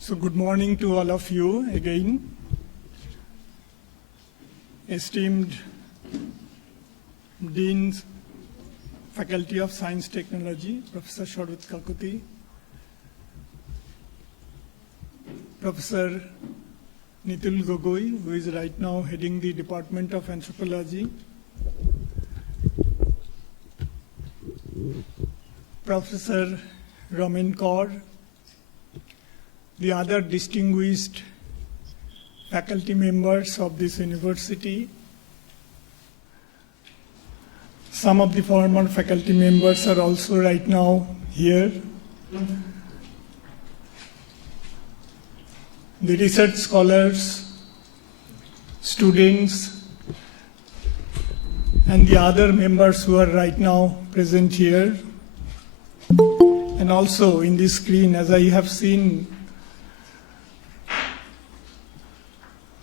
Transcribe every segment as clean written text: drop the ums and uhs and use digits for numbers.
So good morning to all of you again. Esteemed Deans, Faculty of Science Technology, Professor Sarit Kumar Chaudhuri, Professor Nitul Gogoi, who is right now heading the Department of Anthropology, Professor Ramin Kaur, the other distinguished faculty members of this university. Some of the former faculty members are also right now here. The research scholars, students, and the other members who are right now present here. And also in this screen, as I have seen,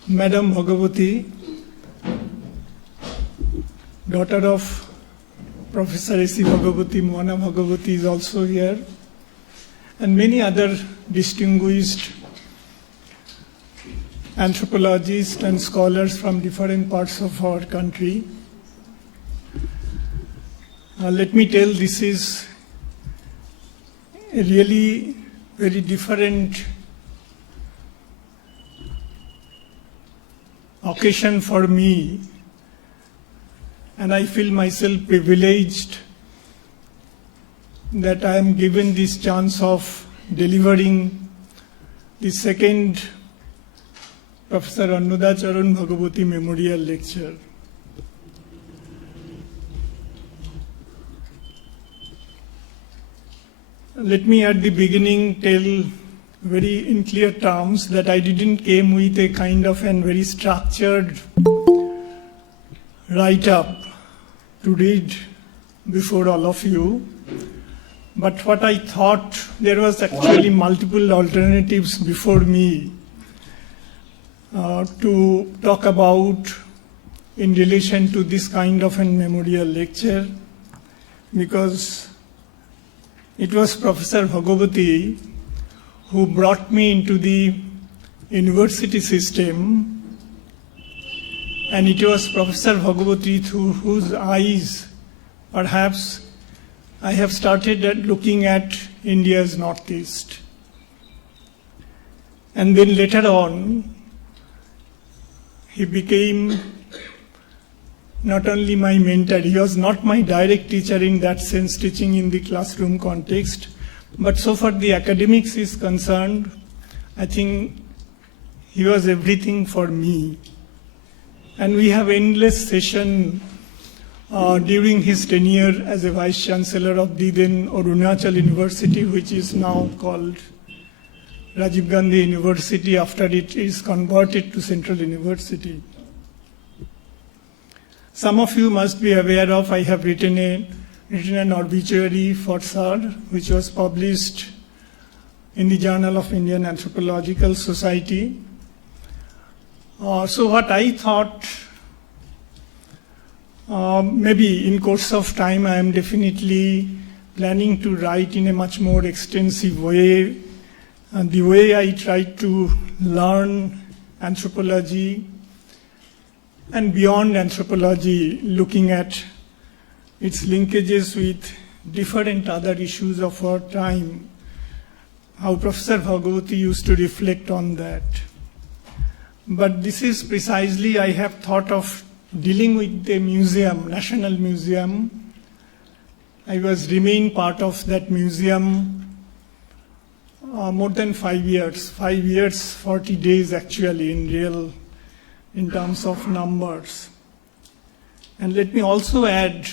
Madam Bhagabati, daughter of Professor A.C. Bhagabati, Moana Bhagabati is also here, and many other distinguished anthropologists and scholars from different parts of our country. Let me tell, this is a really very different occasion for me, and I feel myself privileged that I am given this chance of delivering the second Professor Annada Charan Bhagabati Memorial Lecture. Let me at the beginning tell very in clear terms that I didn't came with a kind of an very structured write-up to read before all of you. But what I thought, there was actually multiple alternatives before me to talk about in relation to this kind of a memorial lecture, because it was Professor Bhagabati who brought me into the university system, and it was Professor Bhagabati through whose eyes perhaps I have started looking at India's Northeast. And then later on, he became not only my mentor, he was not my direct teacher in that sense, teaching in the classroom context, but so far the academics is concerned, I think he was everything for me. And we have endless session during his tenure as a Vice Chancellor of the then Arunachal University, which is now called Rajiv Gandhi University after it is converted to Central University. Some of you must be aware of, I have written an obituary for Sir, which was published in the Journal of Indian Anthropological Society. So what I thought, maybe in course of time, I am definitely planning to write in a much more extensive way. And the way I tried to learn anthropology and beyond anthropology, looking at its linkages with different other issues of our time, how Professor Bhagabati used to reflect on that. But this is precisely, I have thought of dealing with the museum, National Museum. I was remain part of that museum more than 5 years, 5 years, 40 days actually in terms of numbers. And let me also add,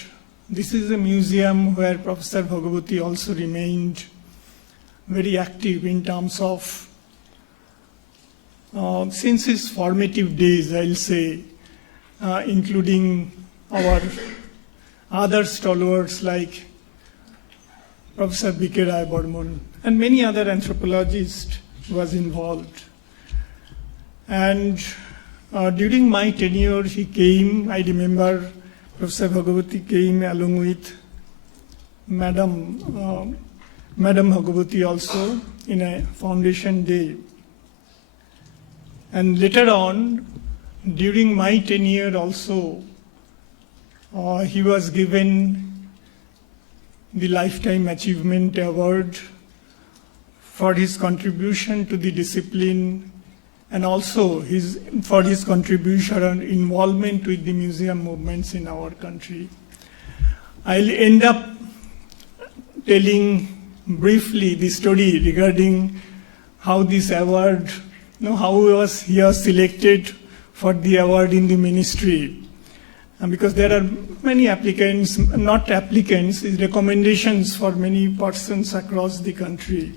this is a museum where Professor Bhagabati also remained very active in terms of, since his formative days, I'll say, including our other stalwarts like Professor B.K. Rai Burman and many other anthropologists was involved. And during my tenure, he came, I remember Professor Bhagabati came along with Madam Bhagabati also in a foundation day. And later on, during my tenure also, he was given the Lifetime Achievement Award for his contribution to the discipline and also for his contribution and involvement with the museum movements in our country. I'll end up telling briefly the story regarding how this award, how he was selected for the award in the ministry. And because there are many applicants, not applicants, it's recommendations for many persons across the country.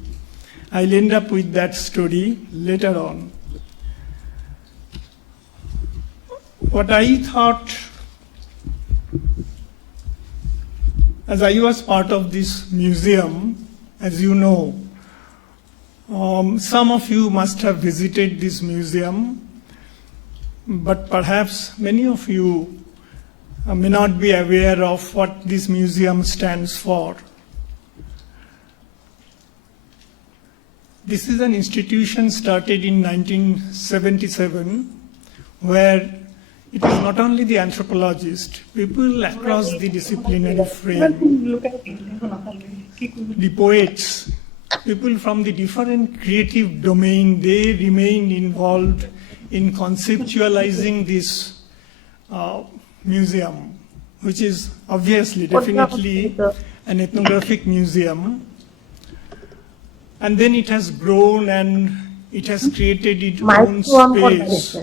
I'll end up with that story later on. What I thought, as I was part of this museum, as you know, some of you must have visited this museum, but perhaps many of you may not be aware of what this museum stands for. This is an institution started in 1977, where it is not only the anthropologists, people across the disciplinary frame, the poets, people from the different creative domain, they remain involved in conceptualizing this museum, which is obviously, definitely an ethnographic museum. And then it has grown and it has created its own space,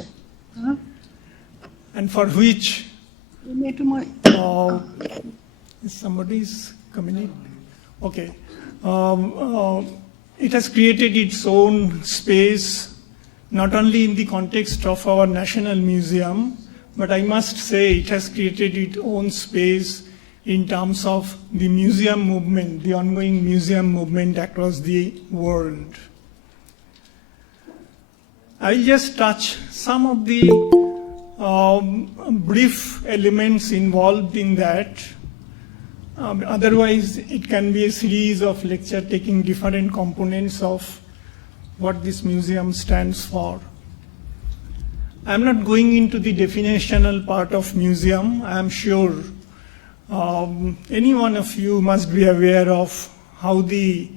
and for which somebody's coming in. Okay. It has created its own space, not only in the context of our National Museum, but I must say it has created its own space in terms of the museum movement, the ongoing museum movement across the world. I'll just touch some of the brief elements involved in that. Otherwise, it can be a series of lecture taking different components of what this museum stands for. I'm not going into the definitional part of museum. I'm sure any one of you must be aware of how the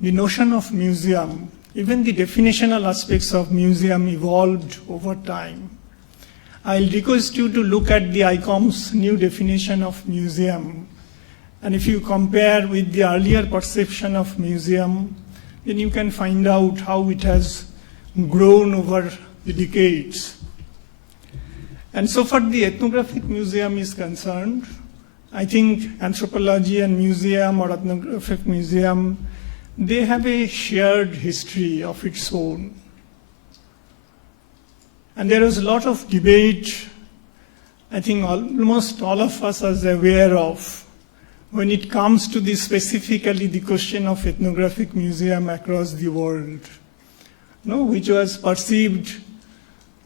notion of museum, even the definitional aspects of museum evolved over time. I'll request you to look at the ICOM's new definition of museum. And if you compare with the earlier perception of museum, then you can find out how it has grown over the decades. And so far the ethnographic museum is concerned, I think anthropology and museum or ethnographic museum, they have a shared history of its own. And there is a lot of debate, I think almost all of us are aware of, when it comes to specifically the question of ethnographic museum across the world, which was perceived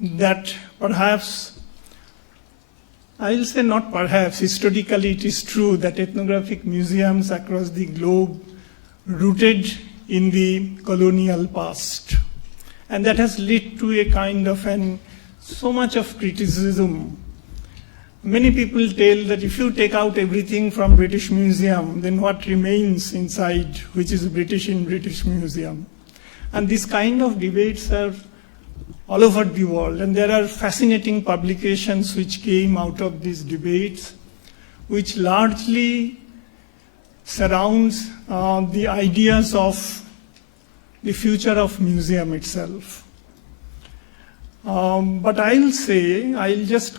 that perhaps, I'll say not perhaps, historically it is true that ethnographic museums across the globe rooted in the colonial past. And that has led to a kind of so much of criticism. Many people tell that if you take out everything from British Museum, then what remains inside, which is British in British Museum? And these kind of debates are all over the world. And there are fascinating publications which came out of these debates, which largely surrounds the ideas of the future of museum itself. But I'll just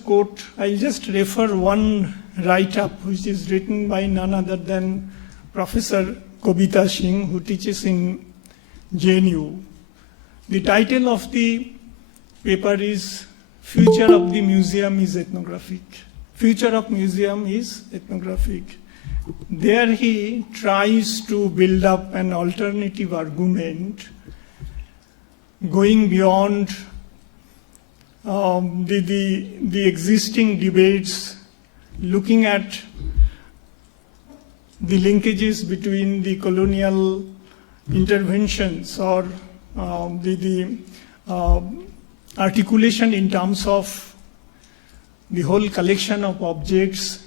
refer one write-up which is written by none other than Professor Kobita Singh, who teaches in JNU. The title of the paper is Future of the Museum is Ethnographic. Future of Museum is Ethnographic. There he tries to build up an alternative argument going beyond the existing debates, looking at the linkages between the colonial interventions or articulation in terms of the whole collection of objects,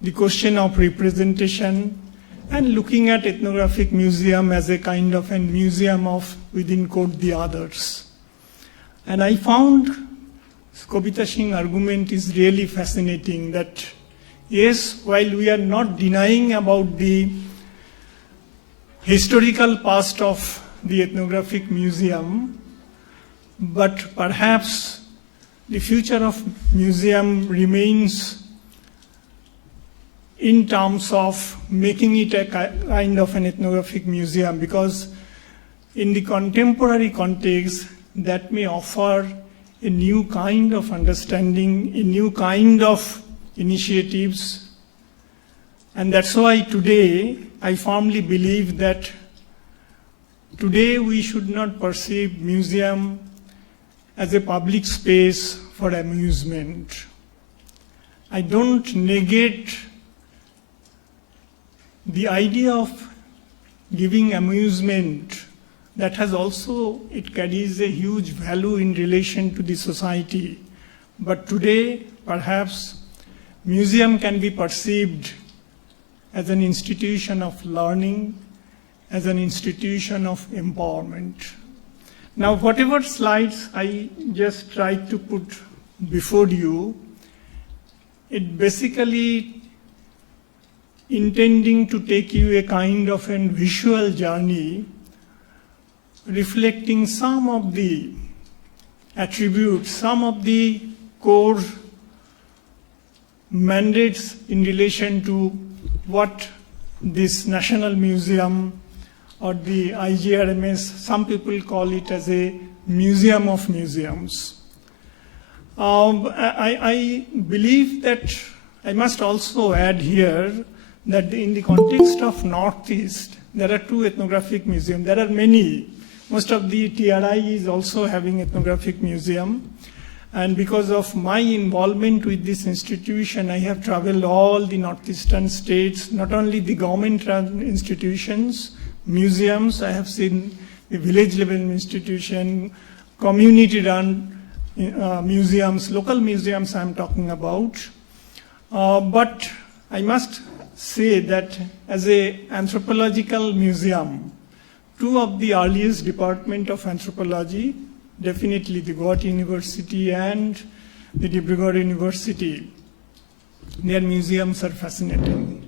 the question of representation, and looking at ethnographic museum as a kind of a museum of, within quote, the others. And I found Kavita Singh's argument is really fascinating, that yes, while we are not denying about the historical past of the ethnographic museum, but perhaps the future of museum remains in terms of making it a kind of an ethnographic museum, because in the contemporary context, that may offer a new kind of understanding, a new kind of initiatives. And that's why today, I firmly believe that today we should not perceive museum as a public space for amusement. I don't negate the idea of giving amusement. That has also, it carries a huge value in relation to the society. But today, perhaps, museum can be perceived as an institution of learning, as an institution of empowerment. Now, whatever slides I just tried to put before you, it basically intending to take you a kind of a visual journey reflecting some of the attributes, some of the core mandates in relation to what this National Museum or the IGRMS, some people call it as a museum of museums. I believe that I must also add here that in the context of Northeast, there are two ethnographic museums. There are many. Most of the TRI is also having ethnographic museum. And because of my involvement with this institution, I have traveled all the northeastern states, not only the government-run institutions, museums. I have seen the village-level institution, community-run museums, local museums I'm talking about. But I must say that as an anthropological museum, two of the earliest Department of Anthropology, definitely the Guwahati University and the Dibrugarh University, their museums are fascinating.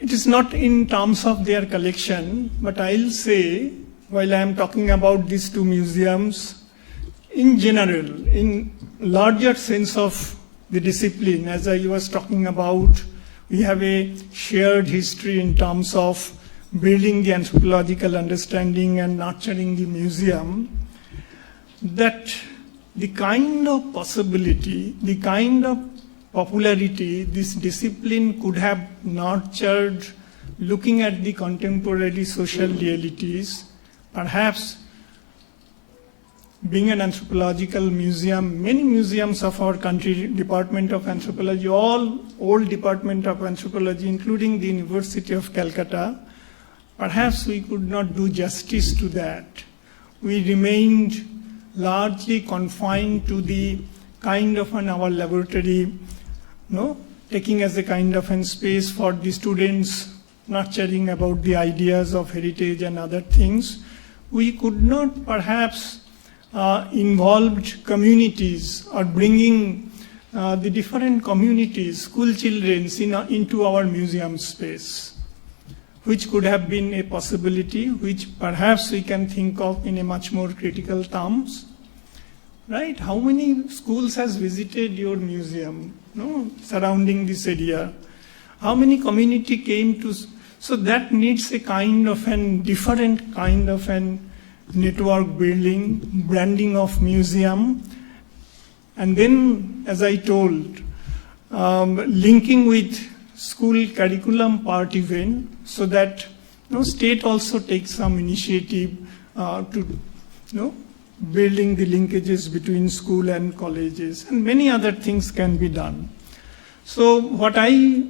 It is not in terms of their collection, but I'll say, while I am talking about these two museums, in general, in larger sense of the discipline, as I was talking about, we have a shared history in terms of building the anthropological understanding and nurturing the museum, that the kind of possibility, the kind of popularity this discipline could have nurtured looking at the contemporary social realities, perhaps being an anthropological museum, many museums of our country, Department of Anthropology, all old Department of Anthropology, including the University of Calcutta, perhaps we could not do justice to that. We remained largely confined to the kind of our laboratory, taking as a kind of a space for the students nurturing about the ideas of heritage and other things. We could not perhaps involved communities or bringing the different communities, school children into our museum space, which could have been a possibility, which perhaps we can think of in a much more critical terms. Right? How many schools has visited your museum, surrounding this area? How many community came to? So that needs a kind of an different kind of an network building, branding of museum, and then, as I told, linking with school curriculum part even, so that state also takes some initiative to building the linkages between school and colleges, and many other things can be done. So what I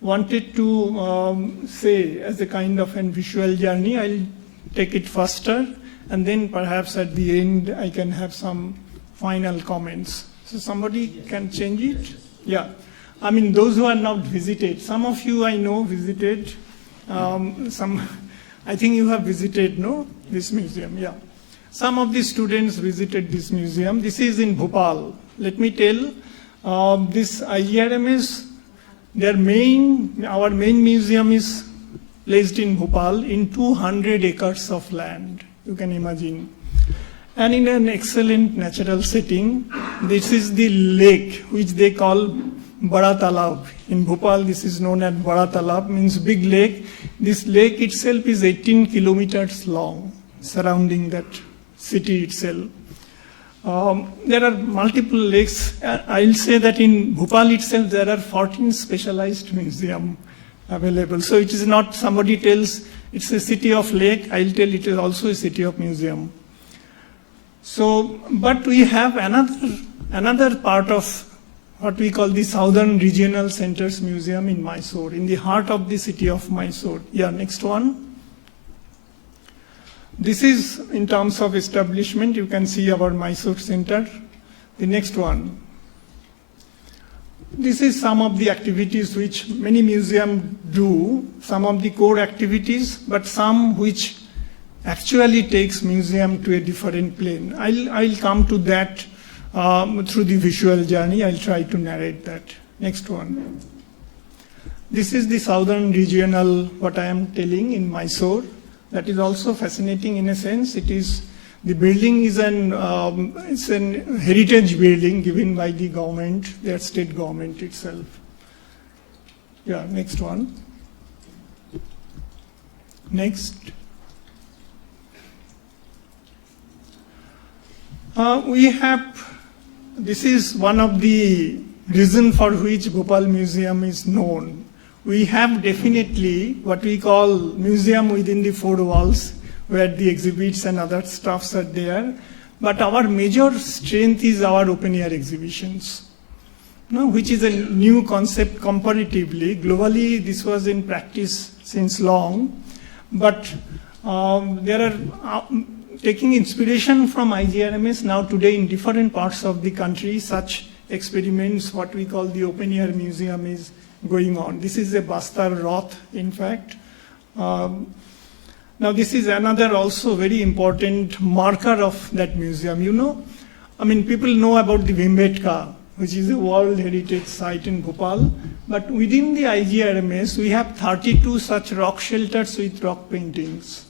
wanted to say as a kind of a visual journey, I'll take it faster, and then perhaps at the end I can have some final comments. So somebody can change it? Yeah. I mean, those who are not visited, some of you I know visited, I think you have visited, no, this museum, yeah. Some of the students visited this museum. This is in Bhopal. Let me tell, this IGRMS, our main museum is placed in Bhopal in 200 acres of land, you can imagine. And in an excellent natural setting. This is the lake, which they call Bada Talab. In Bhopal, this is known as Bada Talab, means big lake. This lake itself is 18 kilometers long, surrounding that city itself. There are multiple lakes. I'll say that in Bhopal itself, there are 14 specialized museums available. So it is not somebody tells it's a city of lake, I'll tell it is also a city of museum. So, but we have another part of what we call the Southern Regional Centers Museum in Mysore, in the heart of the city of Mysore. Yeah, next one. This is in terms of establishment, you can see our Mysore Center. The next one. This is some of the activities which many museums do, some of the core activities, but some which actually takes museum to a different plane. I'll come to that through the visual journey. I'll try to narrate that. Next one. This is the Southern Regional, what I am telling in Mysore. That is also fascinating in a sense. It is, the building is it's an heritage building given by the government, their state government itself. Yeah, next one. Next. This is one of the reasons for which Bhopal Museum is known. We have definitely what we call museum within the four walls, where the exhibits and other stuffs are there. But our major strength is our open-air exhibitions, which is a new concept comparatively. Globally, this was in practice since long. But there are taking inspiration from IGRMS now today in different parts of the country, such experiments, what we call the open-air museum, is going on. This is a Bastar Roth, in fact. Now this is another also very important marker of that museum. People know about the Bhimbetka, which is a World Heritage Site in Bhopal, but within the IGRMS, we have 32 such rock shelters with rock paintings.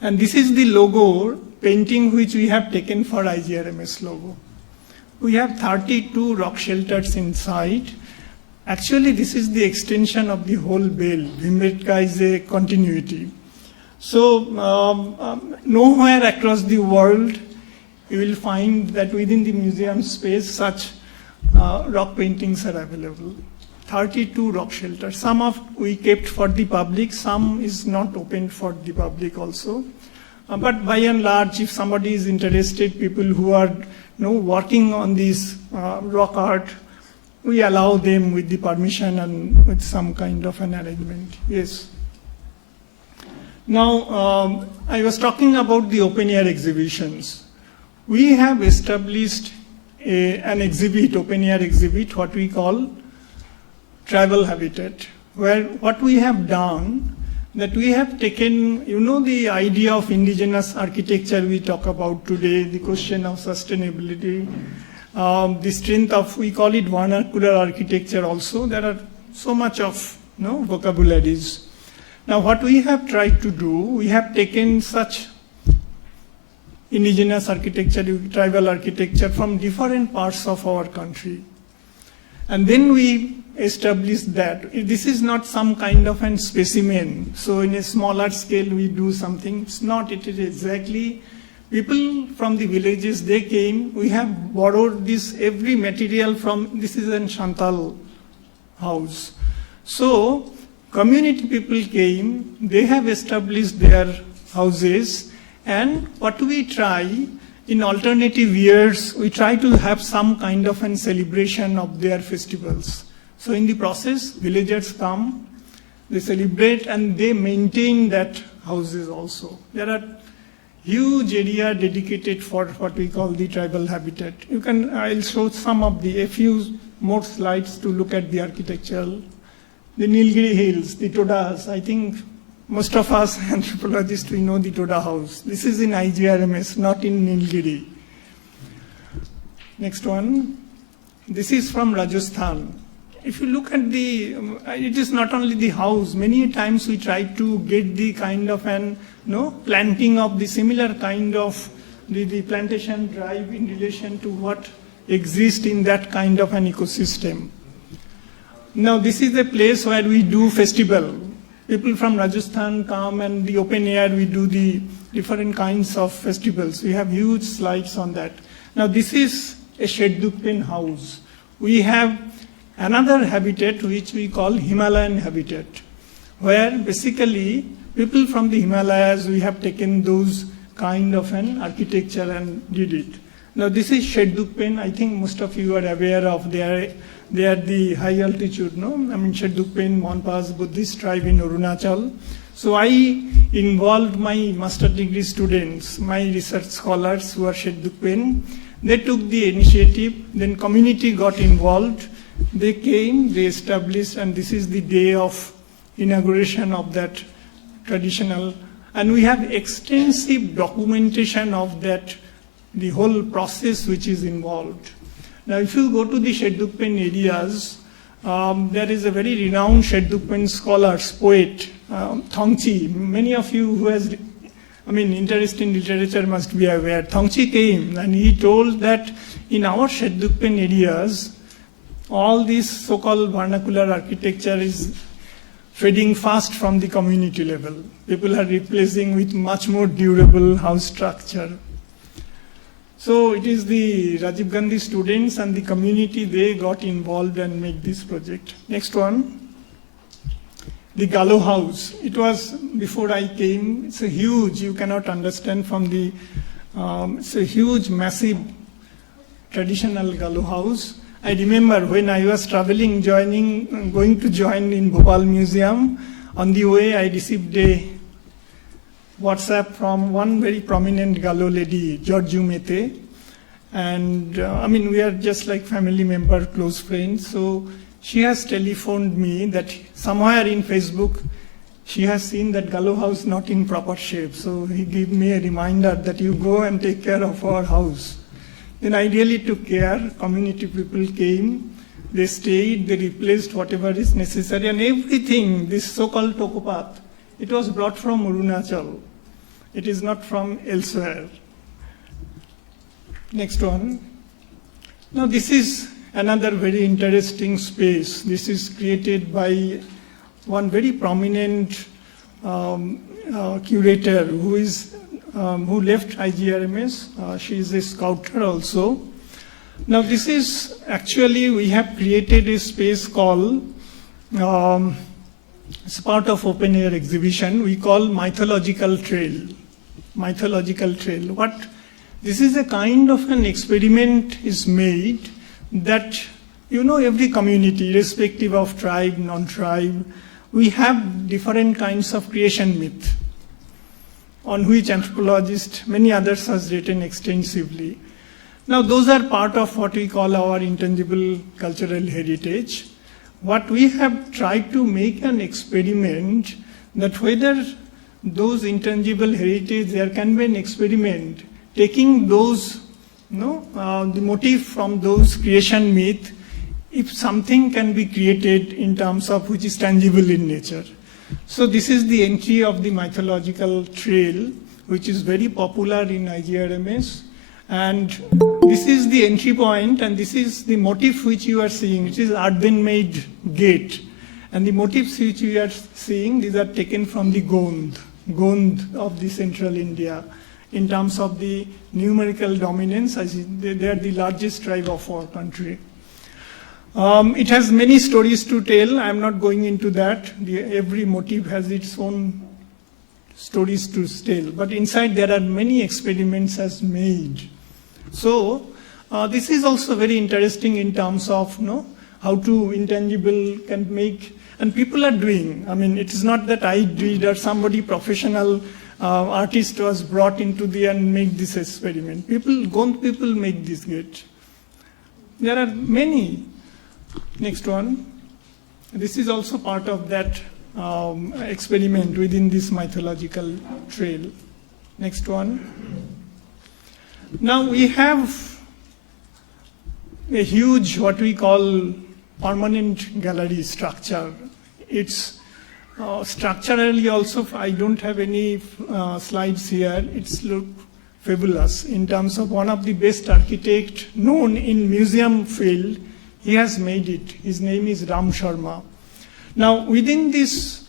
And this is the logo painting which we have taken for IGRMS logo. We have 32 rock shelters inside. Actually, this is the extension of the whole bell. Bhimbetka is a continuity. So, nowhere across the world you will find that within the museum space such rock paintings are available. 32 rock shelters. Some of we kept for the public, some is not open for the public also. But by and large, if somebody is interested, people who are working on this rock art, we allow them with the permission and with some kind of an arrangement. Yes. Now, I was talking about the open-air exhibitions. We have established an exhibit, open-air exhibit, what we call Tribal Habitat, where what we have done, that we have taken, the idea of indigenous architecture we talk about today, the question of sustainability, the strength of, we call it vernacular architecture also. There are so much of vocabularies. Now what we have tried to do, we have taken such indigenous architecture, tribal architecture from different parts of our country. And then we established that this is not some kind of an specimen. So in a smaller scale we do something. It's not, it is exactly people from the villages, they came, we have borrowed this every material from, this is an Chantal house. So community people came, they have established their houses, and what we try, in alternative years, we try to have some kind of a celebration of their festivals. So in the process, villagers come, they celebrate, and they maintain that houses also. There are huge area dedicated for what we call the tribal habitat. I'll show a few more slides to look at the architectural. The Nilgiri Hills, the Todas, I think most of us anthropologists, we know the Toda house. This is in IGRMS, not in Nilgiri. Next one. This is from Rajasthan. If you look at it is not only the house. Many times we try to get the kind of planting of the similar kind of the plantation drive in relation to what exists in that kind of an ecosystem. Now this is a place where we do festival. People from Rajasthan come and the open air we do the different kinds of festivals. We have huge slides on that. Now this is a Sheddukpen house. We have another habitat which we call Himalayan habitat, where basically people from the Himalayas, we have taken those kind of an architecture and did it. Now this is Sheddukpen. I think most of you are aware of they are the high altitude, no? I mean Sheddukpen, Monpas, Buddhist tribe in Arunachal. So I involved my master degree students, my research scholars who are Sheddukpen. They took the initiative, then community got involved. They came, they established, and this is the day of inauguration of that traditional. And we have extensive documentation of that, the whole process which is involved. Now, if you go to the Sheddukpen areas, there is a very renowned Sheddukpen scholar, poet, Thongchi. Many of you who has interest in literature must be aware. Thongchi came and he told that in our Sheddukpen areas, all this so-called vernacular architecture is fading fast from the community level. People are replacing with much more durable house structure. So it is the Rajiv Gandhi students and the community, they got involved and made this project. Next one. The Gallo house. It was before I came. It's a huge, you cannot understand from the, it's a huge, massive traditional Gallo house. I remember when I was traveling, going to join in Bhopal Museum, on the way I received a WhatsApp from one very prominent Gallo lady, Georgiou Mete. And we are just like family member, close friends. So she has telephoned me that somewhere in Facebook, she has seen that Gallo house not in proper shape. So he gave me a reminder that you go and take care of our house. Then I really took care. Community people came, they stayed, they replaced whatever is necessary, and everything, this so-called tokopath, it was brought from Arunachal. It is not from elsewhere. Next one. Now this is another very interesting space. This is created by one very prominent curator who left IGRMS. She is a scouter also. Now this is actually, we have created a space called, it's part of open air exhibition, we call Mythological Trail. Mythological Trail. This is a kind of an experiment is made that, every community, irrespective of tribe, non-tribe, we have different kinds of creation myth on which anthropologists, many others has written extensively. Now those are part of what we call our intangible cultural heritage. What we have tried to make an experiment that whether those intangible heritage, there can be an experiment taking those, the motif from those creation myth, if something can be created in terms of which is tangible in nature. So this is the entry of the mythological trail, which is very popular in IGRMS. And this is the entry point, and this is the motif which you are seeing, which is earthen-made gate. And the motifs which you are seeing, these are taken from the Gond of the central India. In terms of the numerical dominance, they are the largest tribe of our country. It has many stories to tell. I am not going into that. Every motif has its own stories to tell. But inside there are many experiments as made. So this is also very interesting in terms of how to intangible can make, and people are doing. It is not that I did or somebody professional artist was brought into the and make this experiment. Gond people make this gate. There are many. Next one. This is also part of that experiment within this mythological trail. Next one. Now we have a huge, what we call permanent gallery structure. It's structurally also, I don't have any slides here, it's look fabulous in terms of one of the best architect known in museum field. He has made it. His name is Ram Sharma. Now within this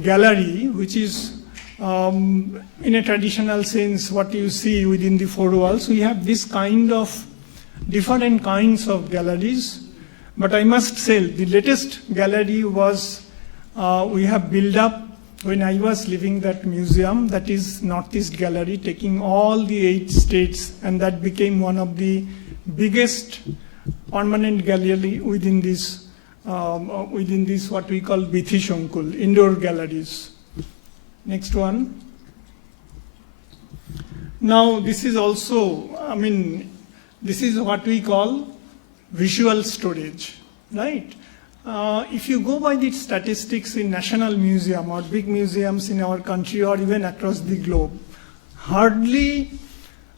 gallery, which is in a traditional sense what you see within the four walls, we have this kind of different kinds of galleries. But I must say the latest gallery was we have built up when I was leaving that museum, that is Northeast Gallery, taking all the 8 states, and that became one of the biggest permanent gallery within this what we call Bithi Shankul, indoor galleries. Next one. Now this is also, this is what we call visual storage, right? If you go by the statistics in national museum or big museums in our country or even across the globe, hardly,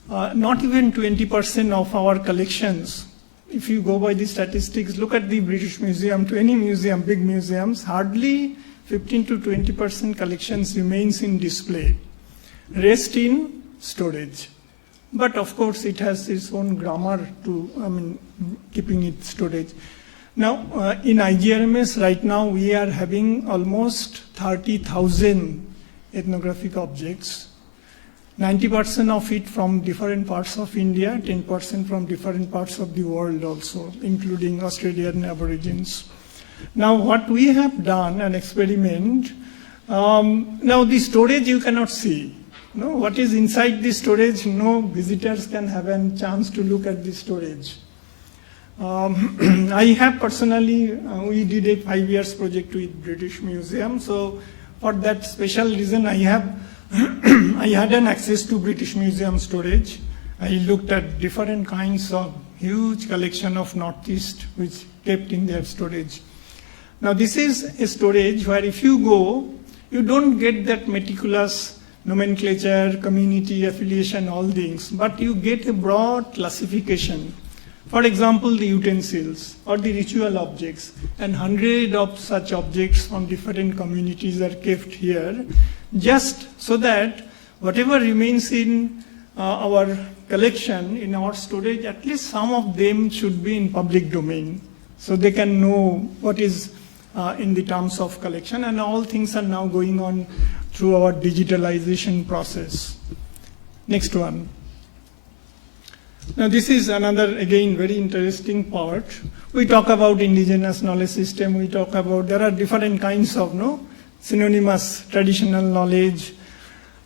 not even 20% of our collections, if you go by the statistics, look at the British Museum, to any museum, big museums, hardly 15 to 20% collections remains in display, rest in storage. But of course it has its own grammar to, keeping it storage. Now, in IGRMS right now we are having almost 30,000 ethnographic objects, 90% of it from different parts of India, 10% from different parts of the world also, including Australian Aborigines. Now, what we have done, an experiment, now the storage you cannot see. No, what is inside the storage, no visitors can have a chance to look at the storage. I have personally, we did a 5 years project with British Museum, so for that special reason I have, I had an access to British Museum storage. I looked at different kinds of huge collection of Northeast which kept in their storage. Now this is a storage where if you go, you don't get that meticulous nomenclature, community, affiliation, all things, but you get a broad classification. For example, the utensils or the ritual objects, and hundreds of such objects from different communities are kept here, just so that whatever remains in our collection, in our storage, at least some of them should be in public domain, so they can know what is in the terms of collection, and all things are now going on through our digitalization process. Next one. Now this is another, again, very interesting part. We talk about indigenous knowledge system, we talk about, there are different kinds of synonymous traditional knowledge.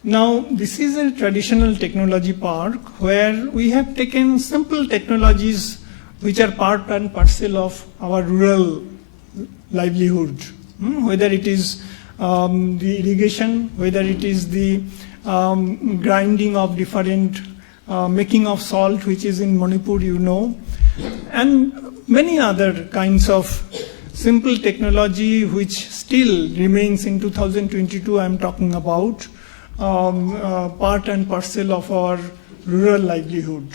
Now this is a traditional technology park where we have taken simple technologies which are part and parcel of our rural livelihood, whether it is the irrigation, whether it is the grinding of different making of salt, which is in Manipur, and many other kinds of simple technology which still remains in 2022, I am talking about, part and parcel of our rural livelihood.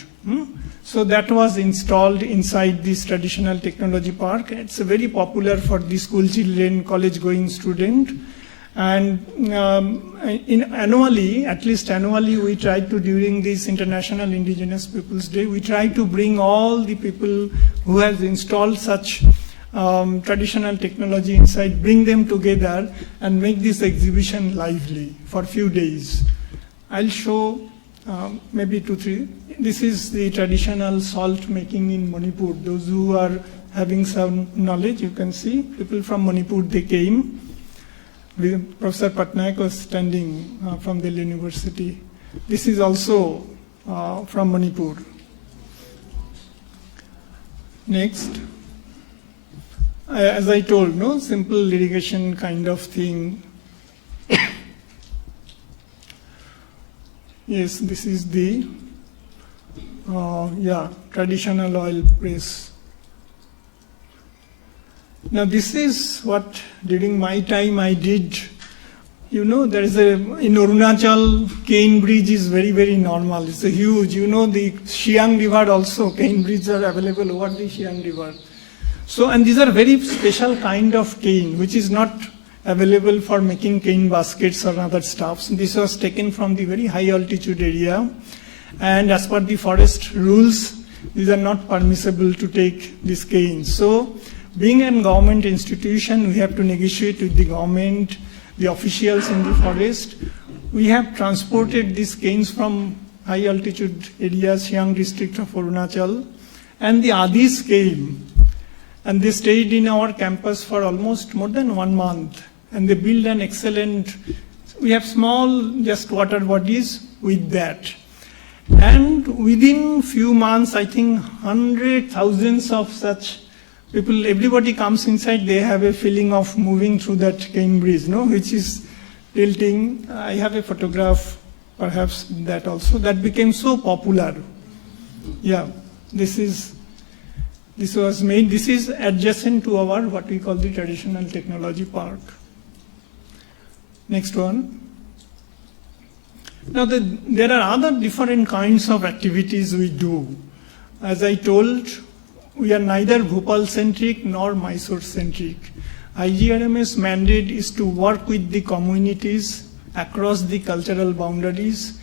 So that was installed inside this traditional technology park. It's very popular for the school children, college-going student. And annually, at least annually, we try to, during this International Indigenous Peoples Day, we try to bring all the people who have installed such traditional technology inside, bring them together and make this exhibition lively for a few days. I'll show maybe 2, 3. This is the traditional salt making in Manipur. Those who are having some knowledge, you can see people from Manipur, they came. Professor Patnaik was standing from the university. This is also from Manipur. Next. As I told, simple irrigation kind of thing. Yes, this is the traditional oil press. Now this is what during my time I did. You know, there is in Arunachal, cane bridge is very, very normal. It's a huge, the Siang River also, cane bridges are available over the Siang River. So, and these are very special kind of cane, which is not available for making cane baskets or other stuffs. This was taken from the very high altitude area. And as per the forest rules, these are not permissible to take this cane. So, being a government institution, we have to negotiate with the government, the officials in the forest. We have transported these canes from high altitude areas, Siang district of Arunachal, and the Adis came, and they stayed in our campus for almost more than 1 month, and they built an excellent, we have small just water bodies with that. And within few months, I think hundreds, thousands of such people, everybody comes inside, they have a feeling of moving through that cane bridge, which is tilting. I have a photograph, perhaps that also, that became so popular. Yeah, this was made, this is adjacent to our, what we call the traditional technology park. Next one. Now, there are other different kinds of activities we do. As I told, we are neither Bhopal-centric nor Mysore-centric. IGRM's mandate is to work with the communities across the cultural boundaries,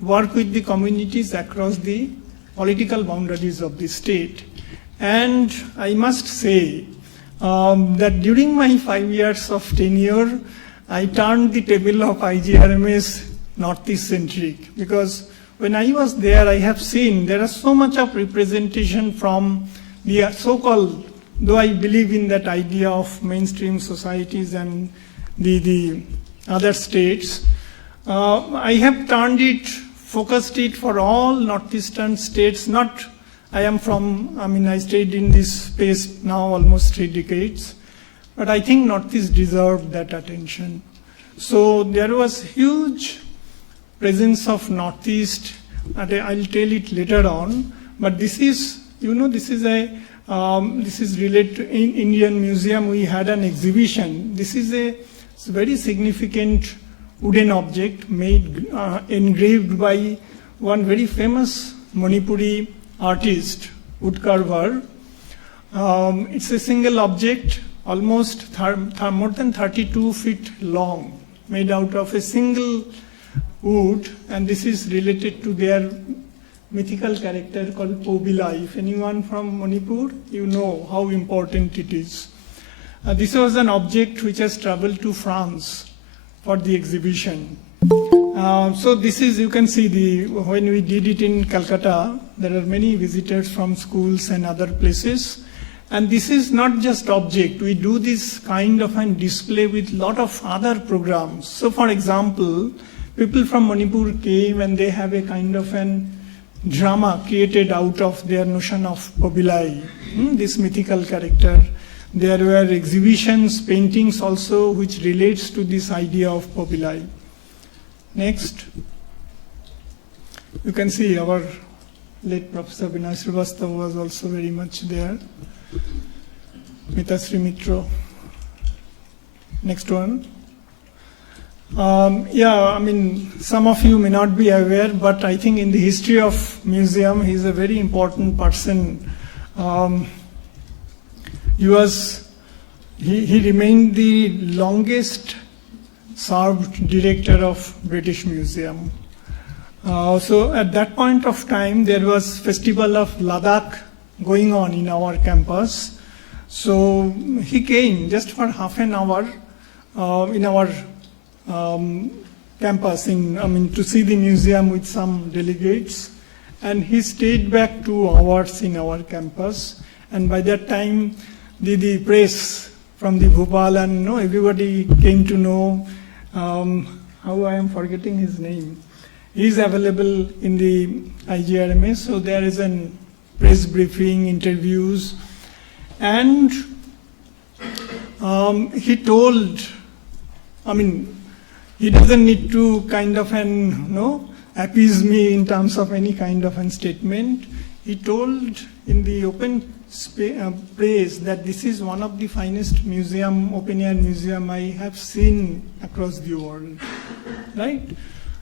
work with the communities across the political boundaries of the state. And I must say that during my 5 years of tenure, I turned the table of IGRM's Northeast-centric, because when I was there, I have seen there is so much of representation from the so-called, though I believe in that idea of mainstream societies and the other states, I have turned it, focused it for all northeastern states. Not, I stayed in this space now almost 3 decades, but I think Northeast deserved that attention. So there was huge presence of Northeast. I'll tell it later on, but this is, this is related to in Indian Museum. We had an exhibition. This is it's a very significant wooden object made, engraved by one very famous Manipuri artist, woodcarver. It's a single object, almost more than 32 feet long, made out of a single wood, and this is related to their mythical character called Pobila. If anyone from Manipur, you know how important it is. This was an object which has traveled to France for the exhibition. So this is, you can see when we did it in Calcutta, there are many visitors from schools and other places. And this is not just object. We do this kind of a display with lot of other programs. So for example, people from Manipur came and they have a kind of an drama created out of their notion of Pobilai, this mythical character. There were exhibitions, paintings also, which relates to this idea of Pobilai. Next. You can see our late Professor Vinay Srivastava was also very much there. Mitasri Mitro. Next one. Some of you may not be aware, but I think in the history of museum, he's a very important person. He remained the longest served director of British Museum. So at that point of time, there was Festival of Ladakh going on in our campus. So he came just for half an hour in our campus to see the museum with some delegates, and he stayed back 2 hours in our campus. And by that time, the press from the Bhopal and everybody came to know how I am forgetting his name. He is available in the IGRMA, so there is a press briefing, interviews, and he told, he doesn't need to kind of appease me in terms of any kind of a statement. He told in the open praise that this is one of the finest museum, open-air museum I have seen across the world, right?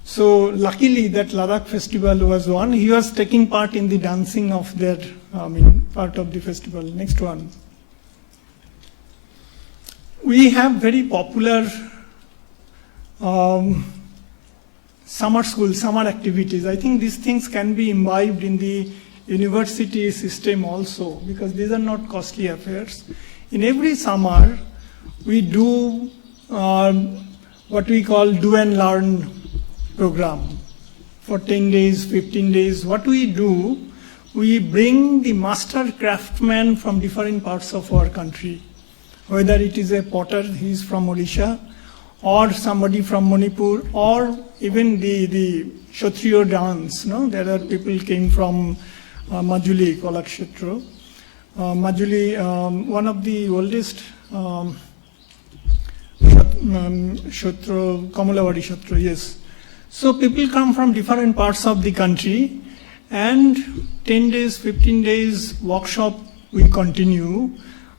So luckily that Ladakh festival was one. He was taking part in the dancing of their, part of the festival. Next one. We have very popular summer school, summer activities. I think these things can be imbibed in the university system also, because these are not costly affairs. In every summer, we do what we call do and learn program for 10 days, 15 days. What we do, we bring the master craftsmen from different parts of our country, whether it is a potter, he is from Odisha, or somebody from Manipur, or even the Kshatriya dance. No? There are people came from Majuli, Kalakshetra. Majuli, one of the oldest Kshatriya, Kamalawadi Kshatriya, yes. So people come from different parts of the country, and 10 days, 15 days workshop we continue,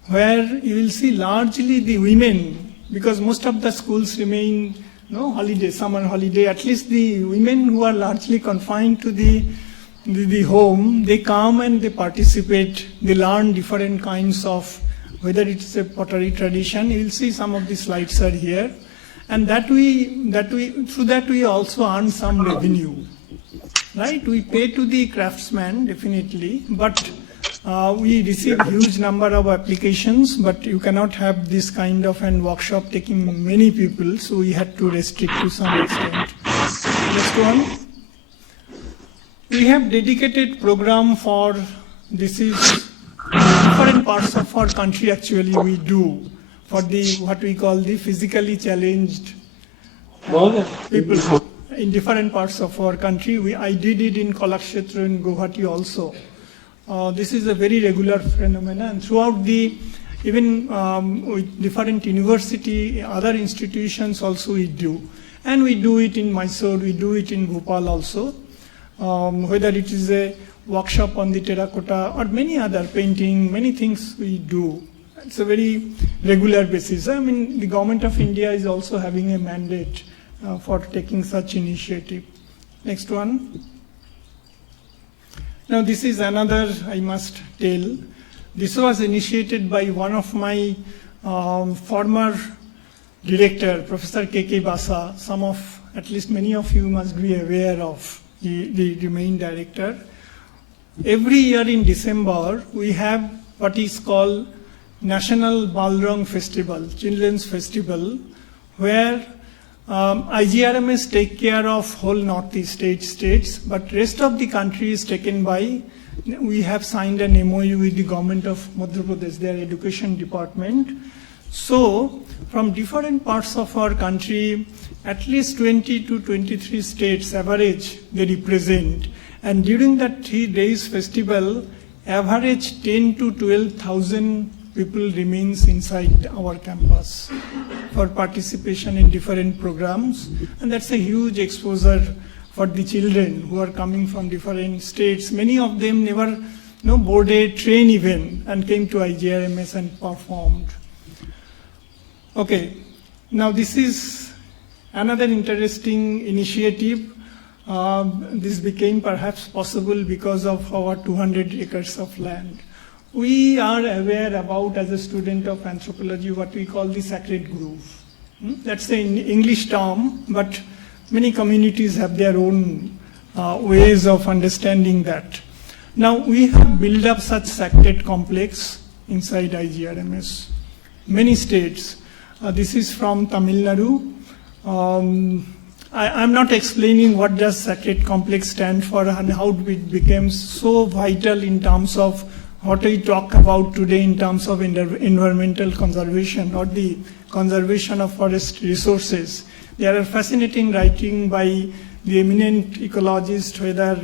where you will see largely the women, because most of the schools remain holiday, summer holiday, at least the women who are largely confined to the home, they come and they participate, they learn different kinds of, whether it's a pottery tradition, you will see some of the slides are here, and through that we also earn some revenue, right? We pay to the craftsman, definitely, but we receive huge number of applications, but you cannot have this kind of an workshop taking many people, so we had to restrict to some extent. Next one. We have dedicated program for, this is different parts of our country actually we do, for the what we call the physically challenged people in different parts of our country. I did it in Kalakshetra in Guwahati also. This is a very regular phenomenon, and throughout even with different university, other institutions also we do. And we do it in Mysore, we do it in Bhopal also. Whether it is a workshop on the terracotta or many other painting, many things we do. It's a very regular basis. I mean, the government of India is also having a mandate for taking such initiative. Next one. Now this is another, I must tell. This was initiated by one of my former director, Professor K.K. Basa. At least many of you must be aware of the main director. Every year in December, we have what is called National Balrang Festival, Children's Festival, where IGRMS take care of whole Northeast states, but rest of the country is taken by, we have signed an MOU with the government of Madhya Pradesh, their education department. So, from different parts of our country, at least 20 to 23 states average they represent. And during that 3 days festival, average 10 to 12,000 people remains inside our campus for participation in different programs. And that's a huge exposure for the children who are coming from different states. Many of them never boarded train even and came to IGRMS and performed. Okay, now this is another interesting initiative. This became perhaps possible because of our 200 acres of land. We are aware about, as a student of anthropology, what we call the sacred grove. That's an English term, but many communities have their own ways of understanding that. Now, we have built up such sacred complex inside IGRMS. Many states. This is from Tamil Nadu. I'm not explaining what does sacred complex stand for and how it became so vital in terms of what we talk about today in terms of environmental conservation or the conservation of forest resources. There are fascinating writing by the eminent ecologists, whether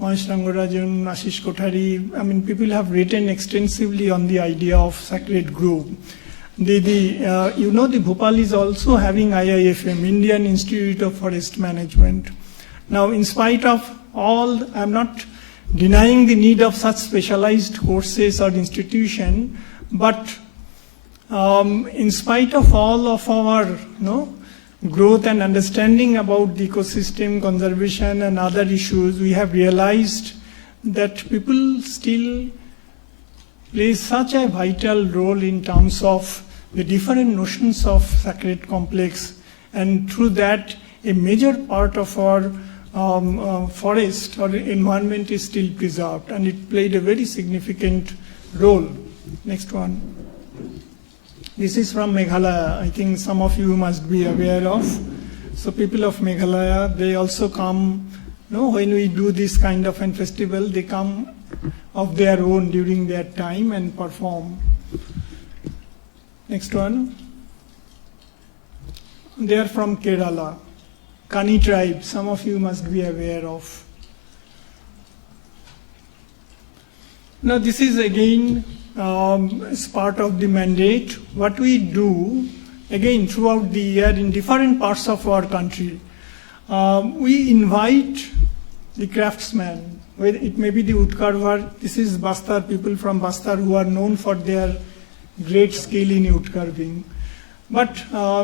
Mahesh Rangarajan, Ashish Kothari. I mean, people have written extensively on the idea of sacred grove. The Bhopal is also having IIFM, Indian Institute of Forest Management. Now, in spite of all, I'm not denying the need of such specialized courses or institution, but in spite of all of our growth and understanding about the ecosystem conservation and other issues, we have realized that people still play such a vital role in terms of the different notions of sacred complex, and through that a major part of our forest or environment is still preserved, and it played a very significant role. Next one. This is from Meghalaya. I think some of you must be aware of. So people of Meghalaya, they also come, when we do this kind of a festival, they come of their own during their time and perform. Next one. They are from Kerala. Kani tribe, some of you must be aware of. Now this is again as part of the mandate. What we do, again throughout the year in different parts of our country, we invite the craftsmen, whether it may be the woodcarver. This is Bastar, people from Bastar who are known for their great skill in wood carving. But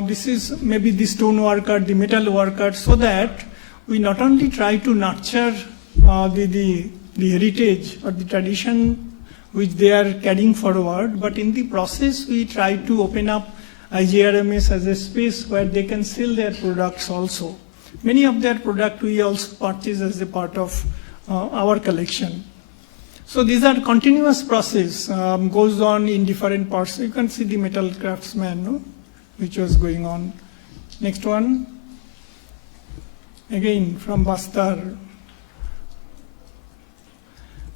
this is maybe the stone worker, the metal worker, so that we not only try to nurture the heritage or the tradition which they are carrying forward, but in the process we try to open up IGRMS as a space where they can sell their products also. Many of their products we also purchase as a part of our collection. So these are continuous process, goes on in different parts. You can see the metal craftsman, which was going on. Next one. Again from Bastar.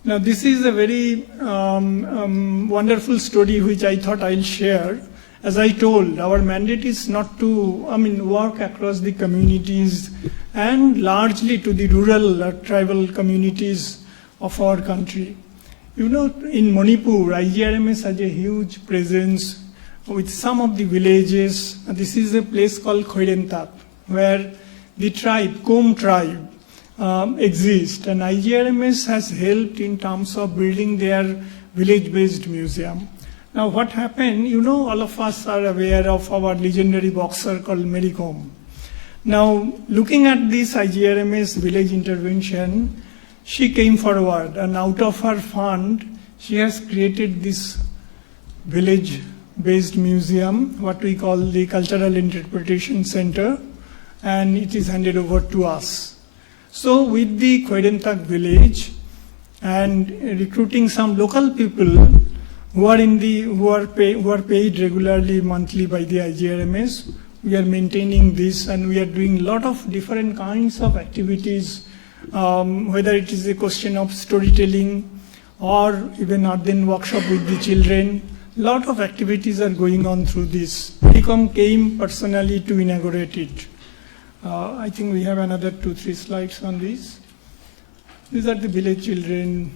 Now this is a very wonderful story which I thought I'll share. As I told, our mandate is not to work across the communities and largely to the rural tribal communities of our country. In Manipur, IGRMS has a huge presence with some of the villages. This is a place called Khoirentap, where the tribe, Kom tribe, exists, and IGRMS has helped in terms of building their village-based museum. Now what happened, all of us are aware of our legendary boxer called Mary Kom. Now looking at this IGRMS village intervention, she came forward, and out of her fund, she has created this village-based museum, what we call the Cultural Interpretation Center, and it is handed over to us. So with the Khoirentap village and recruiting some local people who are paid regularly monthly by the IGRMS, we are maintaining this, and we are doing a lot of different kinds of activities. Whether it is a question of storytelling or even earthen workshop with the children, a lot of activities are going on through this. Ecom came personally to inaugurate it. I think we have another 2-3 slides on this. These are the village children.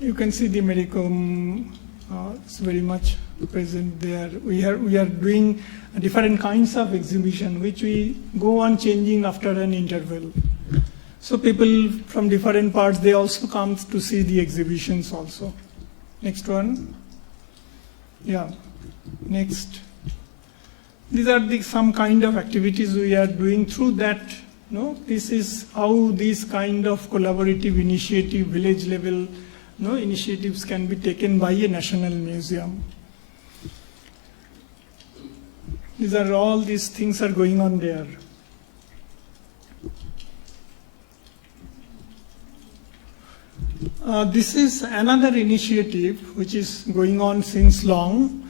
You can see the Mericom is very much present there. We are doing different kinds of exhibition which we go on changing after an interval. So people from different parts, they also come to see the exhibitions also. Next one. Yeah, next. These are some kind of activities we are doing through that. This is how these kind of collaborative initiative, village level initiatives can be taken by a national museum. All these things are going on there. This is another initiative which is going on since long,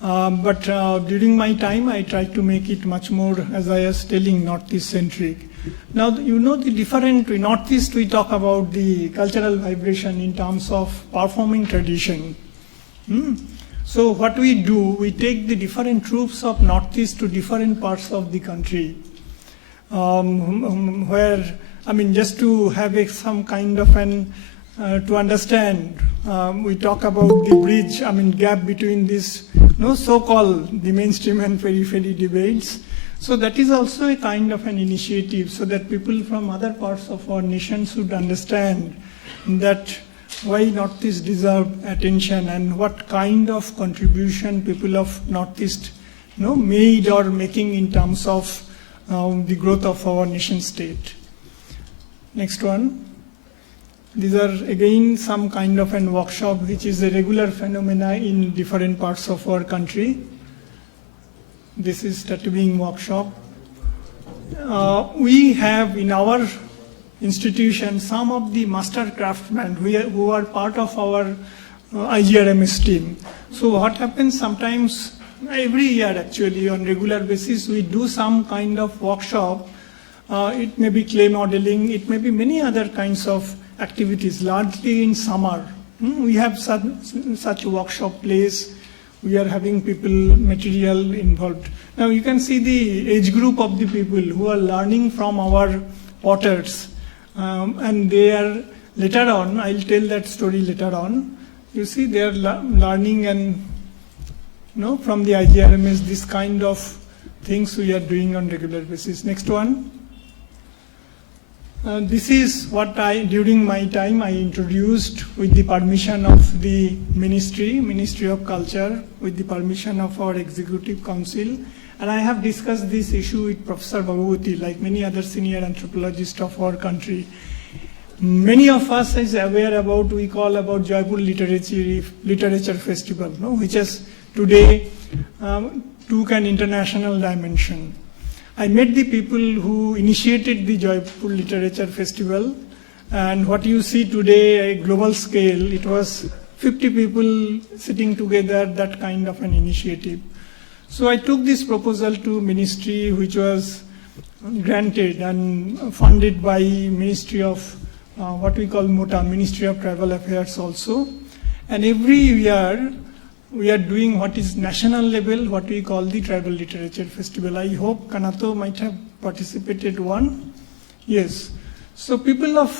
but during my time I tried to make it much more, as I was telling, Northeast centric. Now the different, in Northeast we talk about the cultural vibration in terms of performing tradition. So what we do, we take the different troops of Northeast to different parts of the country, where, just to have some kind of to understand, we talk about the bridge, gap between this, so-called the mainstream and periphery debates. So that is also a kind of an initiative, so that people from other parts of our nation should understand that why Northeast deserve attention and what kind of contribution people of Northeast made or making in terms of the growth of our nation state. Next one. These are again some kind of an workshop which is a regular phenomena in different parts of our country. This is tattooing workshop. We have in our institution some of the master craftsmen who are part of our IGRMS team. So what happens sometimes, every year actually on regular basis, we do some kind of workshop. It may be clay modeling, it may be many other kinds of activities, largely in summer. We have such a workshop place. We are having people, material involved. Now you can see the age group of the people who are learning from our potters. And they are, later on, I'll tell that story later on. You see, they are learning and, from the IGRMS, this kind of things we are doing on regular basis. Next one. This is what during my time, I introduced with the permission of the Ministry of Culture, with the permission of our Executive Council. And I have discussed this issue with Professor Bhagabati, like many other senior anthropologists of our country. Many of us is aware about, we call about Jaipur Literature Festival, which has today took an international dimension. I met the people who initiated the Jaipur Literature Festival, and what you see today, a global scale, it was 50 people sitting together, that kind of an initiative. So I took this proposal to Ministry, which was granted and funded by Ministry of what we call MOTA, Ministry of Tribal Affairs also. And every year, we are doing what is national level, what we call the Tribal Literature Festival. I hope Kanato might have participated one. Yes. So people of,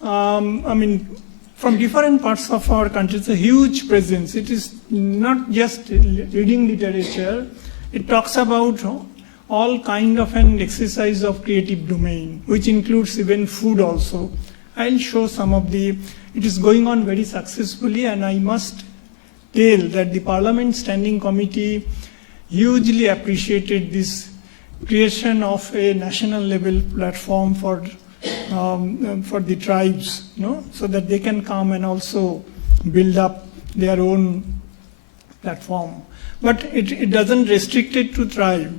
from different parts of our country, it's a huge presence. It is not just reading literature. It talks about all kind of an exercise of creative domain, which includes even food also. I'll show some of it is going on very successfully, and I must tell that the Parliament Standing Committee hugely appreciated this creation of a national level platform for the tribes, so that they can come and also build up their own platform. But it doesn't restrict it to tribe,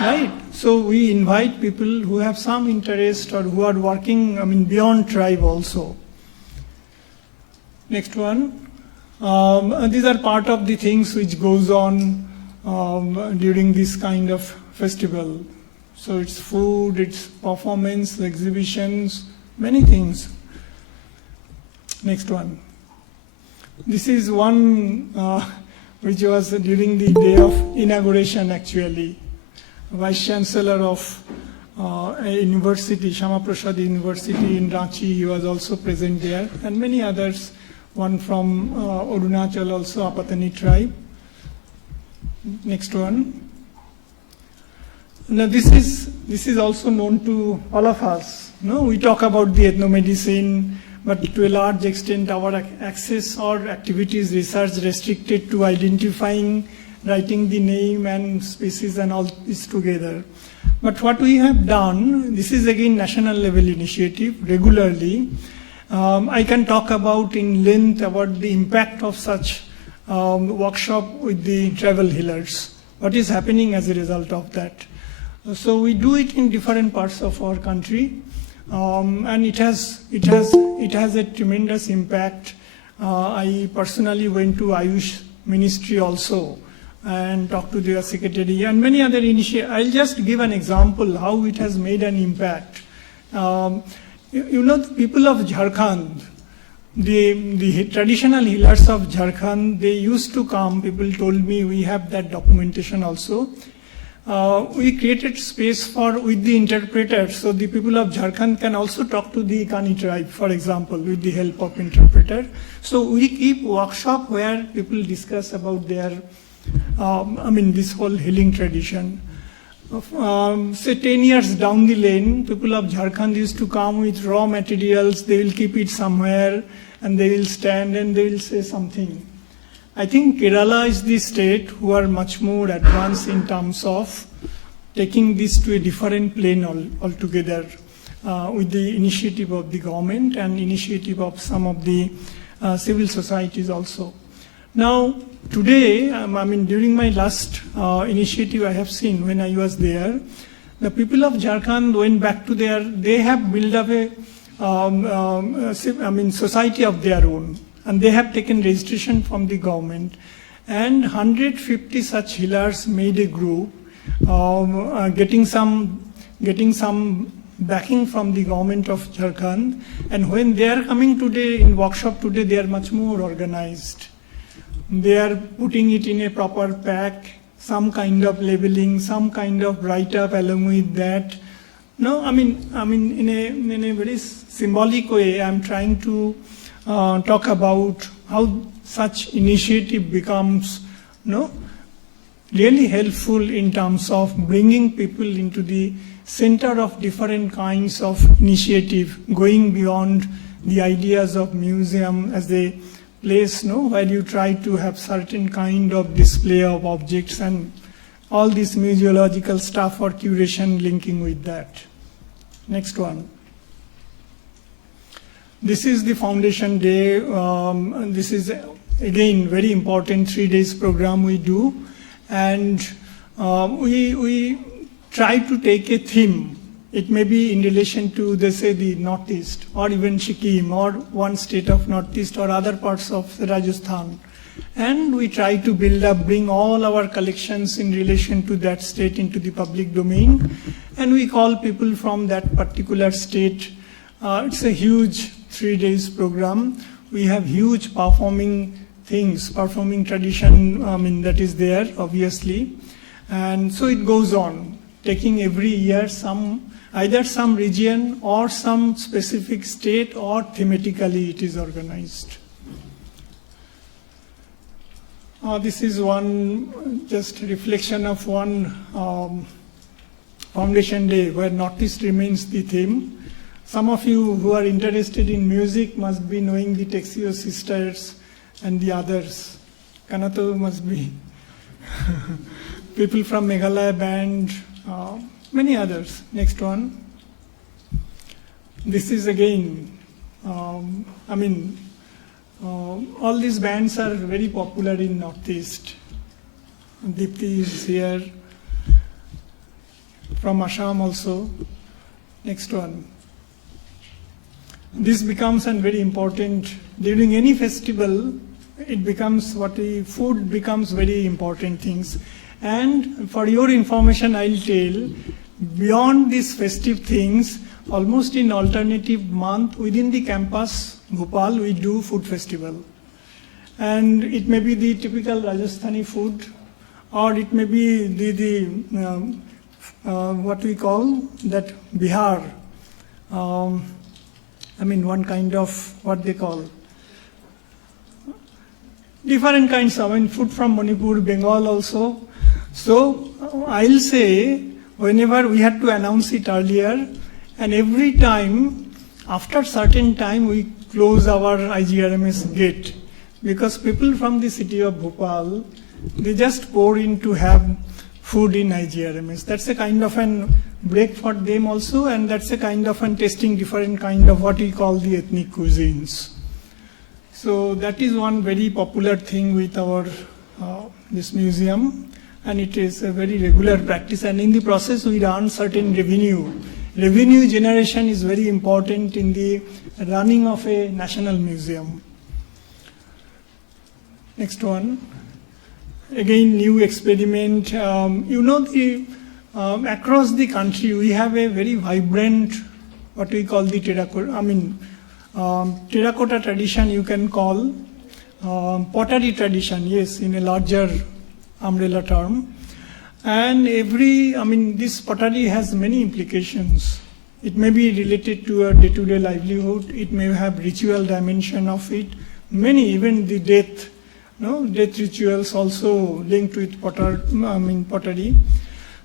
right? So we invite people who have some interest or who are working, beyond tribe also. Next one. These are part of the things which goes on during this kind of festival. So it's food, it's performance, exhibitions, many things. Next one. This is one which was during the day of inauguration actually. Vice Chancellor of a university, Shama Prasad University in Ranchi, he was also present there, and many others. One from Arunachal, also Apatani tribe. Next one. Now this is also known to all of us. We talk about the ethnomedicine, but to a large extent our access or activities research restricted to identifying, writing the name and species and all this together. But what we have done, this is again national level initiative, regularly. I can talk about in length about the impact of such workshop with the tribal healers. What is happening as a result of that? So we do it in different parts of our country, and it has a tremendous impact. I personally went to Ayush Ministry also and talked to their secretary and many other initiatives. I'll just give an example how it has made an impact. The people of Jharkhand, the traditional healers of Jharkhand, they used to come, people told me, we have that documentation also. We created space with the interpreter, so the people of Jharkhand can also talk to the Kani tribe, for example, with the help of interpreter. So we keep workshop where people discuss about their, this whole healing tradition. say 10 years down the lane, people of Jharkhand used to come with raw materials, they will keep it somewhere and they will stand and they will say something. I think Kerala is the state who are much more advanced in terms of taking this to a different plane altogether with the initiative of the government and initiative of some of the civil societies also. Now, today, during my last initiative I have seen when I was there, the people of Jharkhand went back to they have built up a society of their own, and they have taken registration from the government, and 150 such healers made a group, getting some backing from the government of Jharkhand, and when they are coming today in workshop today, they are much more organized. They are putting it in a proper pack, some kind of labeling, some kind of write-up along with that. No, in a very symbolic way, I'm trying to talk about how such initiative becomes really helpful in terms of bringing people into the center of different kinds of initiative, going beyond the ideas of museum as a place where you try to have certain kind of display of objects and all this museological stuff or curation linking with that. Next one. This is the foundation day. This is again very important 3 days program we do, and we try to take a theme. It may be in relation to, they say, the Northeast, or even Sikkim, or one state of Northeast, or other parts of Rajasthan. And we try to bring all our collections in relation to that state into the public domain. And we call people from that particular state. It's a huge 3 days program. We have huge performing tradition, that is there, obviously. And so it goes on, taking every year either some region or some specific state, or thematically it is organized. This is one just reflection of one foundation day where Northeast remains the theme. Some of you who are interested in music must be knowing the Texio Sisters and the others. Kanato must be. People from Meghalaya band, many others. Next one. This is again, all these bands are very popular in Northeast. Dipti is here, from Assam also. Next one. This becomes very important. During any festival, it becomes food becomes very important things. And for your information, I'll tell, beyond these festive things, almost in alternative month, within the campus, Bhopal, we do food festival. And it may be the typical Rajasthani food, or it may be what we call that Bihar. One kind of, what they call, different kinds of, food from Manipur, Bengal also. So I'll say, whenever we had to announce it earlier, and every time, after certain time, we close our IGRMS gate, because people from the city of Bhopal, they just pour in to have food in IGRMS. That's a kind of an break for them also, and that's a kind of an tasting different kind of what we call the ethnic cuisines. So that is one very popular thing with our this museum, and it is a very regular practice, and in the process we earn certain revenue. Revenue generation is very important in the running of a national museum. Next one. Again, new experiment. Across the country, we have a very vibrant, what we call the terracotta tradition, you can call, pottery tradition, yes, in a larger umbrella term. And this pottery has many implications. It may be related to a day-to-day livelihood. It may have ritual dimension of it. Many, even the death rituals also linked with pottery.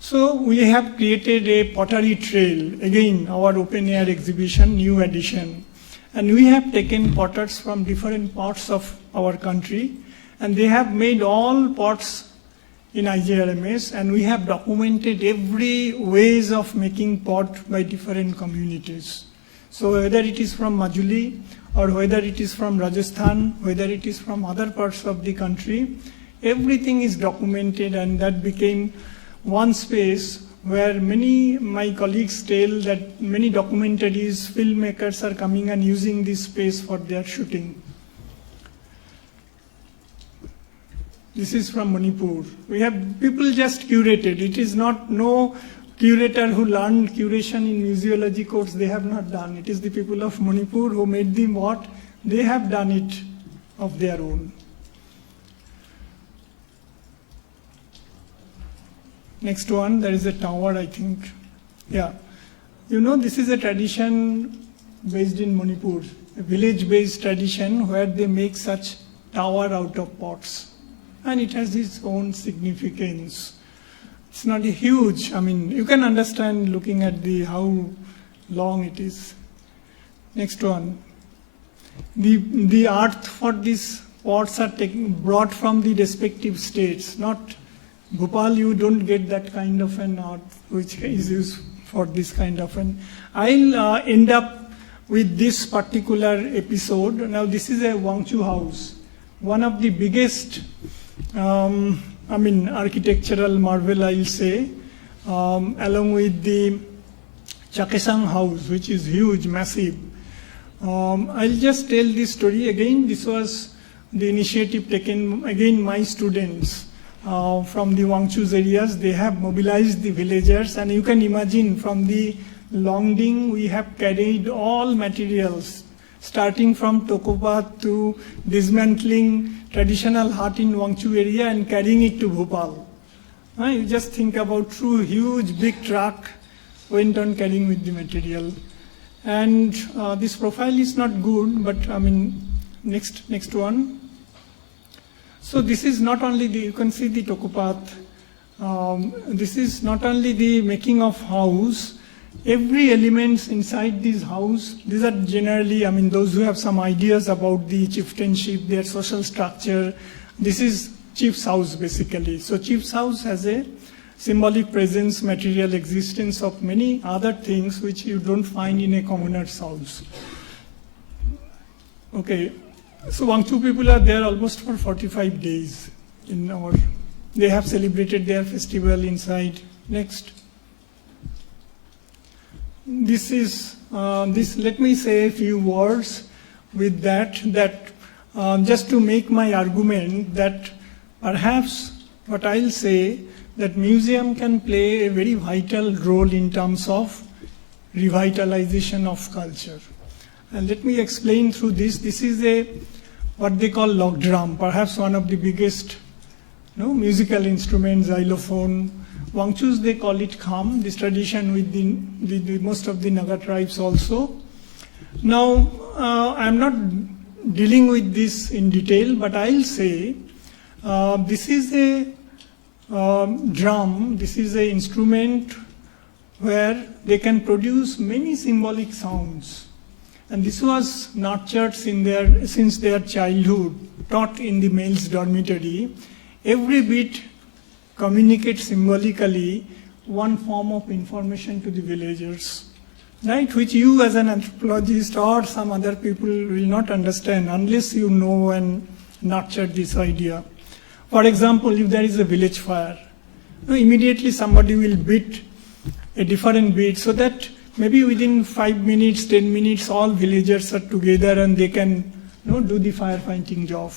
So we have created a pottery trail, again our open air exhibition, new edition. And we have taken potters from different parts of our country, and they have made all pots in IJRMS, and we have documented every ways of making pot by different communities. So whether it is from Majuli, or whether it is from Rajasthan, whether it is from other parts of the country, everything is documented, and that became one space where my colleagues tell that many documentaries, filmmakers are coming and using this space for their shooting. This is from Manipur. We have people just curated. It is not no curator who learned curation in museology course, they have not done. It is the people of Manipur who made the what? They have done it of their own. Next one, there is a tower, I think. Yeah. You know, this is a tradition based in Manipur, a village-based tradition where they make such tower out of pots. And it has its own significance. It's not a huge, I mean, you can understand looking at how long it is. Next one. The earth for these pots are brought from the respective states, not Bhopal, you don't get that kind of an art which is used for this kind of an. I'll end up with this particular episode. Now this is a Wangchu house, one of the biggest, architectural marvel, I'll say, along with the Chakesang house, which is huge, massive. I'll just tell this story again. This was the initiative taken, again, my students. From the Wangchu's areas, they have mobilized the villagers, and you can imagine from the Longding we have carried all materials, starting from Tokopat to dismantling traditional hut in Wangchu area and carrying it to Bhopal. You just think about through huge big truck went on carrying with the material. And this profile is not good, but next one. So this is not only you can see the Tokopath, this is not only the making of house, every elements inside this house, these are generally, those who have some ideas about the chieftainship, their social structure, this is chief's house basically. So chief's house has a symbolic presence, material existence of many other things which you don't find in a commoner's house. Okay. So Wangchu people are there almost for 45 days. They have celebrated their festival inside. Next. This is, let me say a few words with that just to make my argument that perhaps what I'll say, that museum can play a very vital role in terms of revitalization of culture. And let me explain through this. This is what they call log drum, perhaps one of the biggest musical instruments, xylophone. Wangchus, they call it kham, this tradition with most of the Naga tribes also. Now, I'm not dealing with this in detail, but I'll say this is a drum, this is an instrument where they can produce many symbolic sounds. And this was nurtured since their childhood, taught in the male's dormitory. Every bit communicates symbolically one form of information to the villagers, right? Which you as an anthropologist or some other people will not understand unless you know and nurture this idea. For example, if there is a village fire, immediately somebody will beat a different beat so that maybe within 5 minutes, 10 minutes, all villagers are together and they can do the firefighting job.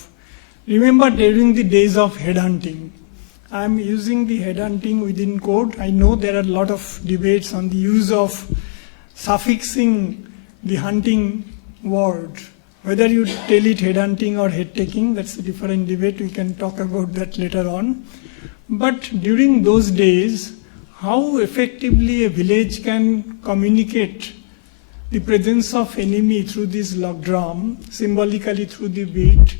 Remember during the days of headhunting, I'm using the headhunting within code. I know there are a lot of debates on the use of suffixing the hunting word. Whether you tell it headhunting or head taking, that's a different debate. We can talk about that later on. But during those days, how effectively a village can communicate the presence of enemy through this log drum, symbolically through the beat,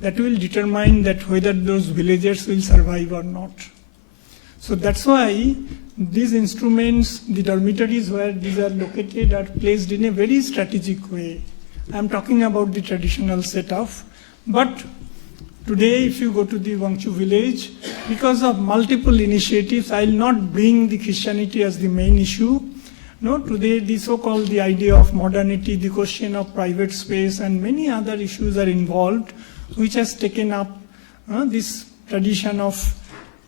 that will determine that whether those villagers will survive or not. So that's why these instruments, the dormitories where these are located, are placed in a very strategic way. I'm talking about the traditional setup, but today if you go to the Wangchu village, because of multiple initiatives, I'll not bring the Christianity as the main issue. No, today the so-called the idea of modernity, the question of private space and many other issues are involved, which has taken up this tradition of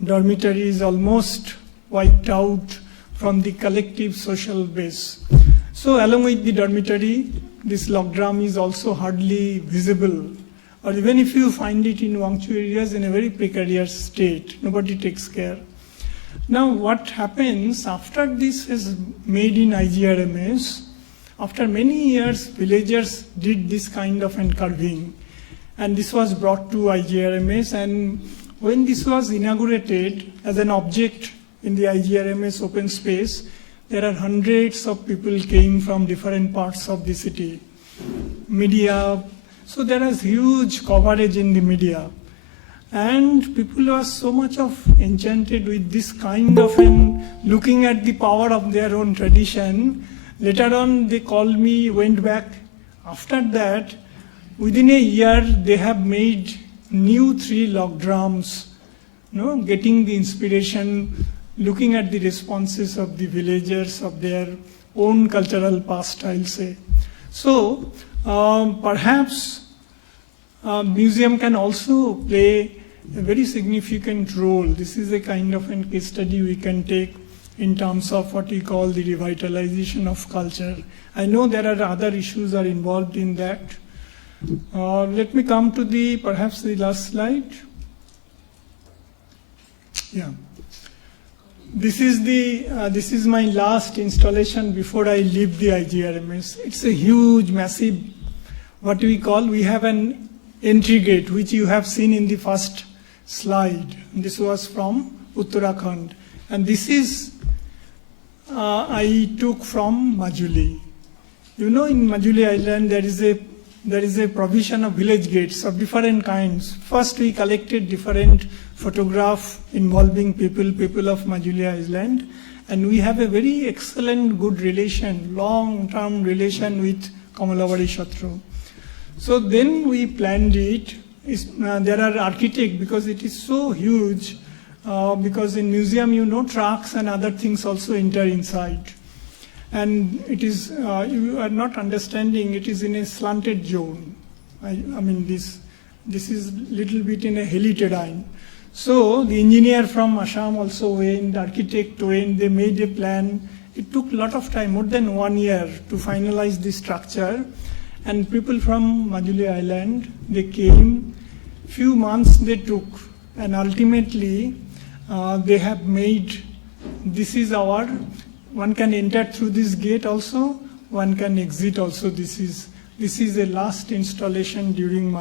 dormitories almost wiped out from the collective social base. So along with the dormitory, this log drum is also hardly visible, or even if you find it in Wangchu areas, in a very precarious state, nobody takes care. Now what happens after this is made in IGRMS, after many years villagers did this kind of carving, and this was brought to IGRMS, and when this was inaugurated as an object in the IGRMS open space, there are hundreds of people came from different parts of the city. Media, so there is huge coverage in the media. And people were so much of enchanted with this kind of looking at the power of their own tradition. Later on they called me, went back. After that, within a year they have made new 3 log drums, getting the inspiration, looking at the responses of the villagers of their own cultural past, I'll say. So perhaps museum can also play a very significant role. This is a kind of a case study we can take in terms of what we call the revitalization of culture. I know there are other issues are involved in that. Let me come to perhaps the last slide. Yeah. This is my last installation before I leave the IGRMS. It's a huge, massive, what we have an entry gate, which you have seen in the first slide. This was from Uttarakhand. And this is, I took from Majuli. In Majuli Island, there is a provision of village gates of different kinds. First, we collected different photographs involving people of Majuli Island, and we have a very excellent, good relation, long-term relation with Kamalavari Shatru. So then we planned it. There are architects, because it is so huge, because in museum, trucks and other things also enter inside. And it is, you are not understanding, it is in a slanted zone. I mean, this is little bit in a hilly terrain. So the engineer from Assam also went, architect went, they made a plan. It took a lot of time, more than 1 year, to finalize the structure. And people from Majuli Island, they came, few months they took, and ultimately they have made, this is our, one can enter through this gate also, one can exit also. This is a last installation during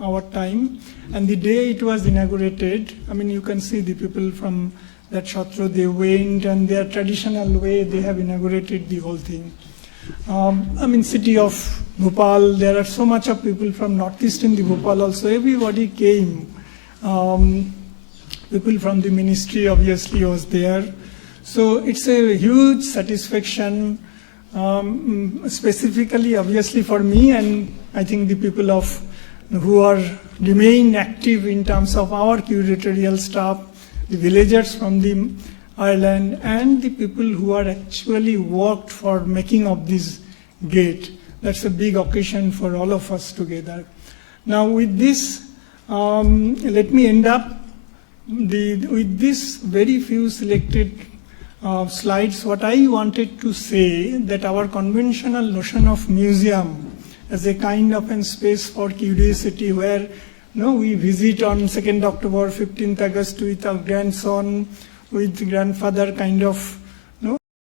our time. And the day it was inaugurated, you can see the people from that Shatru, they went, and their traditional way, they have inaugurated the whole thing. City of Bhopal, there are so much of people from northeast in the Bhopal also. Everybody came. People from the ministry obviously was there. So it's a huge satisfaction, specifically obviously for me, and I think the people who are remain active in terms of our curatorial staff, the villagers from the island, and the people who are actually worked for making of this gate. That's a big occasion for all of us together. Now with this, let me end up with this very few selected slides. What I wanted to say, that our conventional notion of museum as a kind of a space for curiosity, where we visit on 2nd October, 15th August with our grandson, with grandfather kind of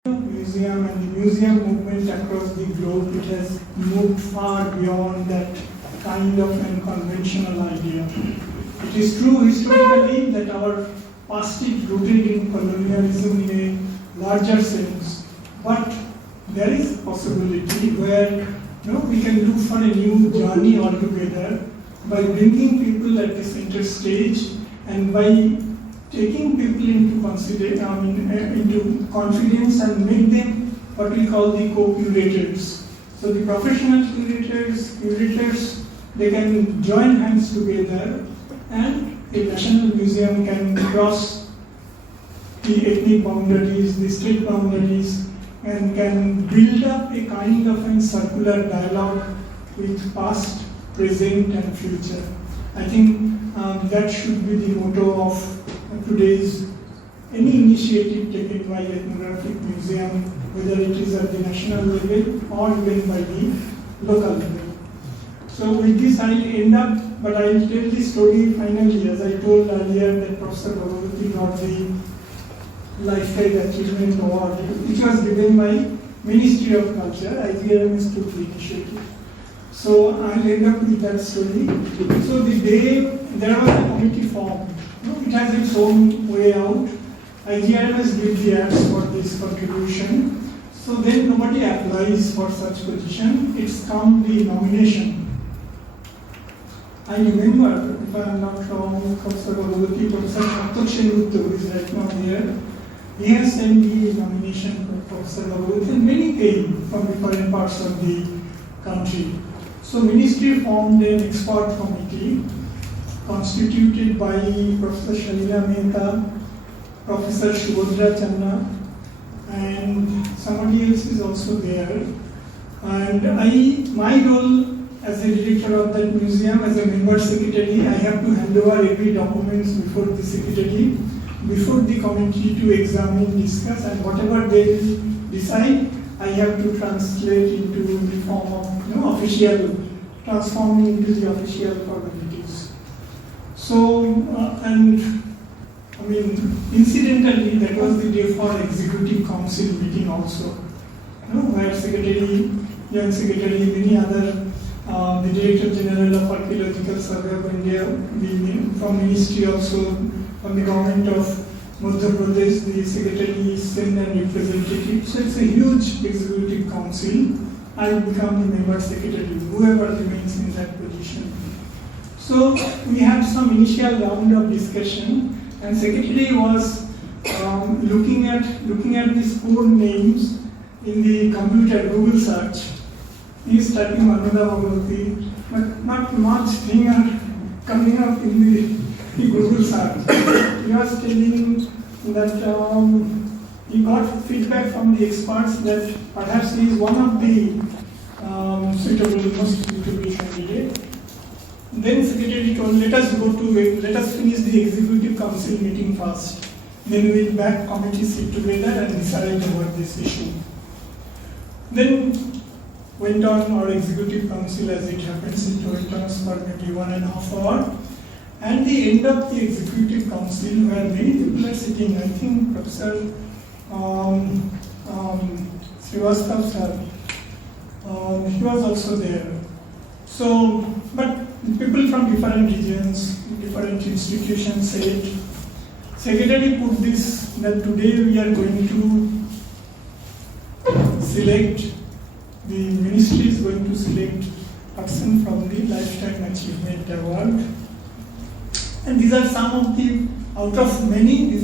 museum, and the museum movement across the globe, it has moved far beyond that kind of conventional idea. It is true historically that our past is rooted in colonialism in a larger sense, but there is a possibility where we can look for a new journey altogether by bringing people at the center stage, and by taking people into confidence and make them what we call the co-curators. So the professional curators, they can join hands together, and a national museum can cross the ethnic boundaries, the state boundaries, and can build up a kind of a circular dialogue with past, present, and future. I think that should be the motto of today's any initiative taken by Ethnographic Museum, whether it is at the national level or even by the local level. So with this I will end up, but I will tell the story finally. As I told earlier that Professor Bhagabati got the Lifetime Achievement Award, which was given by Ministry of Culture. IGRMS took the initiative. So I'll end up with that story. So the day there was a committee formed. It has its own way out. IGRMS gives the ads for this contribution. So then nobody applies for such position. It's come the nomination. I remember, if I am not wrong, Professor Bhagabati, Professor Annada who is right now here, he has sent me nomination for Professor Bhagabati, and many came from different parts of the country. So Ministry formed an expert committee constituted by Professor Shalila Mehta, Professor Shubhodra Channa, and somebody else is also there. And my role as the director of that museum, as a member secretary, I have to hand over every documents before the secretary, before the committee to examine, discuss, and whatever they decide, I have to translate into the form of official, transform into the official formalities. So, incidentally, that was the day for Executive Council meeting also, where Secretary, Young Secretary, many other, the Director General of Archaeological Survey of India, from Ministry also, from the government of Madhya Pradesh, the Secretary sent and representative. So it's a huge Executive Council. I become the member secretary, whoever remains in that position. So we had some initial round of discussion, and secretary was looking at these 4 names in the computer Google search. He is typing Annada Bhagabati, but not much thing are coming up in the Google search. He was telling that he got feedback from the experts that perhaps he is one of the most suitable candidate. Then secretary told, let us finish the executive council meeting first. Then we'll back committee sit together and decide over this issue. Then went on our executive council, as it happens, it went on for maybe 1.5 hours. And the end of the executive council, where many people are sitting, I think Professor Srivastav sir, he was also there. So, but people from different regions, different institutions said, secretary put this, that today we are going to select, the ministry is going to select person from the Lifetime Achievement Award. And these are some of the, out of many, we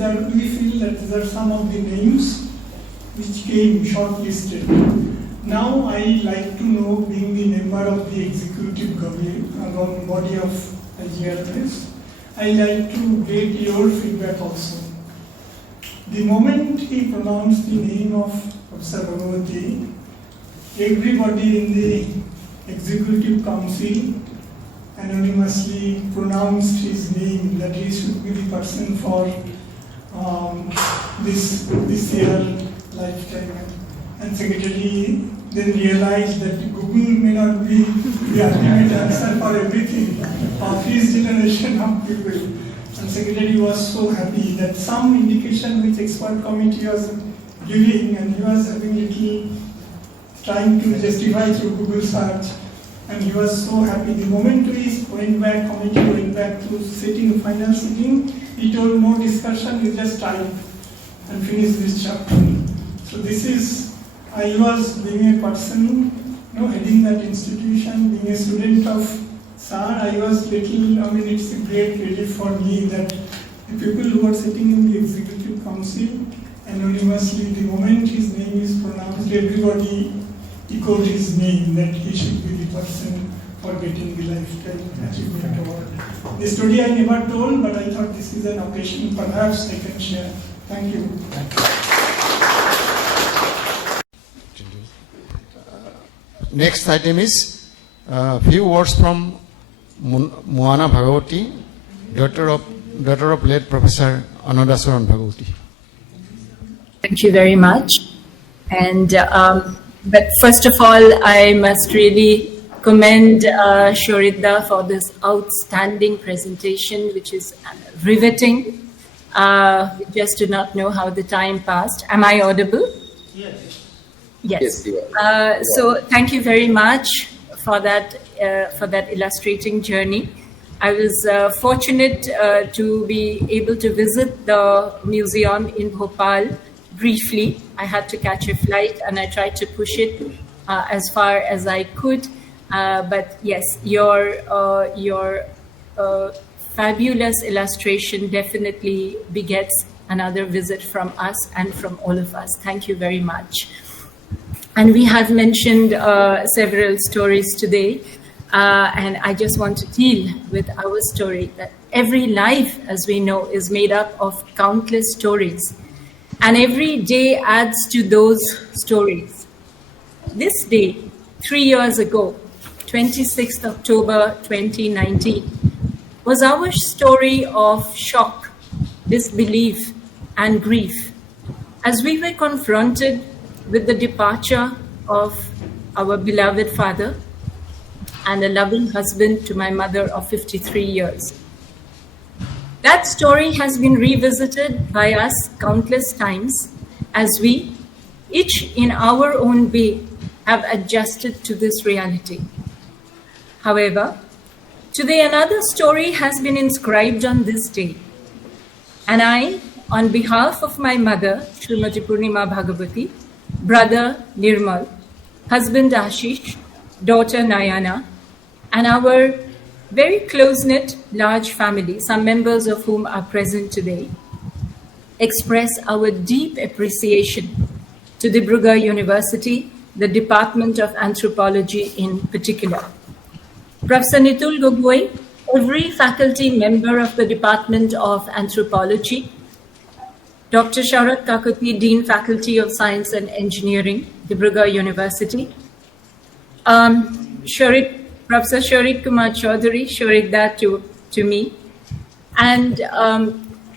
feel that these are some of the names which came shortlisted. Now I like to know, being the member of the executive body of IGRMS, I like to get your feedback also. The moment he pronounced the name of Professor Bhagabati, everybody in the executive council anonymously pronounced his name, that he should be the person for this year lifetime. And secretary then realized that Google may not be the ultimate answer for everything of his generation of people. And secretary was so happy that some indication which expert committee was giving, and he was having little trying to justify through Google search. And he was so happy. The moment we went back, committee went back to sitting, final sitting, he told no discussion, we just type and finish this chapter. So this is, I was being a person, heading that institution, being a student of SAR, I was little, it's a great relief for me that the people who are sitting in the Executive Council anonymously, the moment his name is pronounced, everybody echoed his name, that he should be the person for getting the Lifetime Achievement Award. The story I never told, but I thought this is an occasion perhaps I can share. Thank you. Next item is a few words from Moana Bhagabati, daughter of late Professor Annada Charan Bhagabati. Thank you very much. And but first of all, I must really commend Shoridda for this outstanding presentation, which is riveting. We just do not know how the time passed. Am I audible? Yes. Yes. So thank you very much for that illustrating journey. I was fortunate to be able to visit the museum in Bhopal briefly. I had to catch a flight and I tried to push it as far as I could. But yes, your fabulous illustration definitely begets another visit from us and from all of us. Thank you very much. And we have mentioned several stories today, and I just want to deal with our story, that every life, as we know, is made up of countless stories, and every day adds to those stories. This day, 3 years ago, 26th October 2019, was our story of shock, disbelief, and grief, as we were confronted with the departure of our beloved father and a loving husband to my mother of 53 years. That story has been revisited by us countless times as we, each in our own way, have adjusted to this reality. However, today another story has been inscribed on this day, and I, on behalf of my mother, Srimati Purnima Bhagabati, brother Nirmal, husband Ashish, daughter Nayana, and our very close-knit large family, some members of whom are present today, express our deep appreciation to Dibrugarh University, the Department of Anthropology in particular. Professor Nitul Gogoi, every faculty member of the Department of Anthropology, Dr. Sharat Kakoti, Dean Faculty of Science and Engineering, Dibrugarh University, Professor Sarit Kumar Chaudhuri, Shoridda to me, and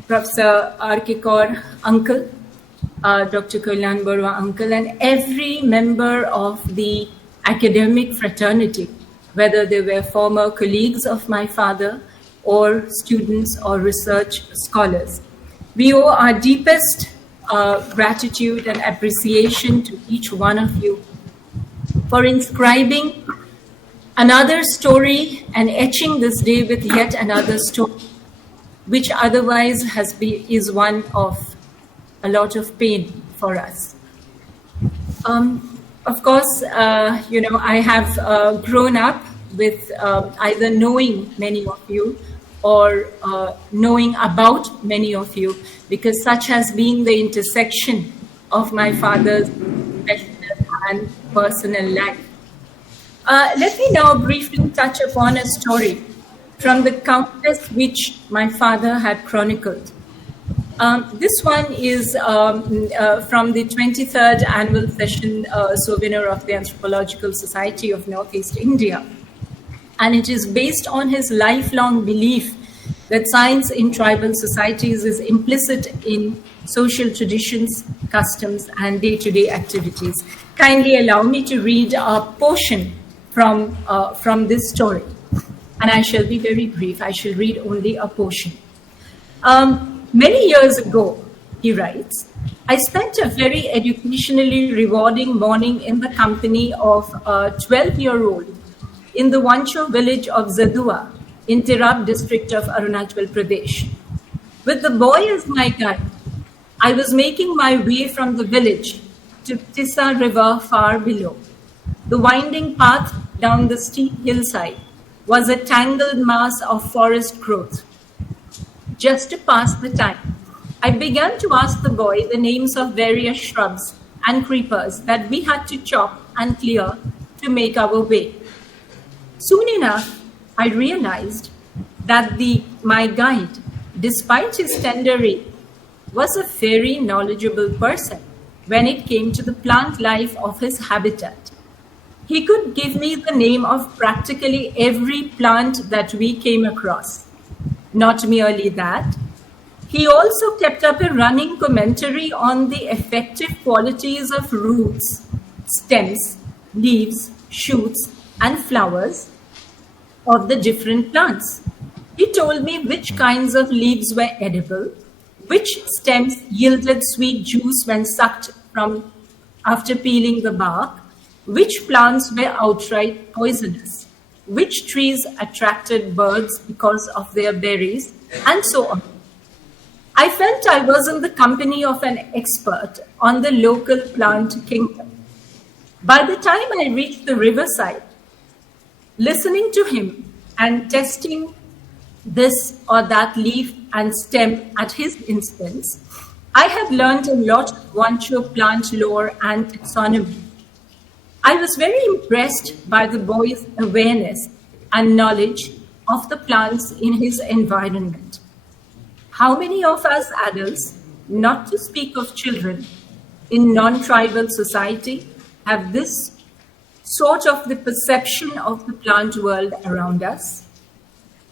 Professor R.K. Kaur, uncle, Dr. Kalyan Barua, uncle, and every member of the academic fraternity, whether they were former colleagues of my father or students or research scholars. We owe our deepest gratitude and appreciation to each one of you for inscribing another story and etching this day with yet another story, which otherwise is one of a lot of pain for us. Of course, I have grown up with either knowing many of you or knowing about many of you, because such has been the intersection of my father's professional and personal life. Let me now briefly touch upon a story from the countless which my father had chronicled. This one is from the 23rd annual session souvenir of the Anthropological Society of Northeast India. And it is based on his lifelong belief that science in tribal societies is implicit in social traditions, customs, and day-to-day activities. Kindly allow me to read a portion from this story. And I shall be very brief. I shall read only a portion. Many years ago, he writes, I spent a very educationally rewarding morning in the company of a 12-year-old in the Wancho village of Zadua in Tirap district of Arunachal Pradesh. With the boy as my guide, I was making my way from the village to Tissa River far below. The winding path down the steep hillside was a tangled mass of forest growth. just to pass the time, I began to ask the boy the names of various shrubs and creepers that we had to chop and clear to make our way. Soon enough, I realized that my guide, despite his tender age, was a very knowledgeable person when it came to the plant life of his habitat. He could give me the name of practically every plant that we came across. Not merely that, he also kept up a running commentary on the effective qualities of roots, stems, leaves, shoots, and flowers of the different plants. He told me which kinds of leaves were edible, which stems yielded sweet juice when sucked from after peeling the bark, which plants were outright poisonous, which trees attracted birds because of their berries, and so on. I felt I was in the company of an expert on the local plant kingdom. By the time I reached the riverside, listening to him and testing this or that leaf and stem at his instance, I had learned a lot of Wancho plant lore and taxonomy. I was very impressed by the boy's awareness and knowledge of the plants in his environment. How many of us adults, not to speak of children, in non-tribal society have this sort of the perception of the plant world around us?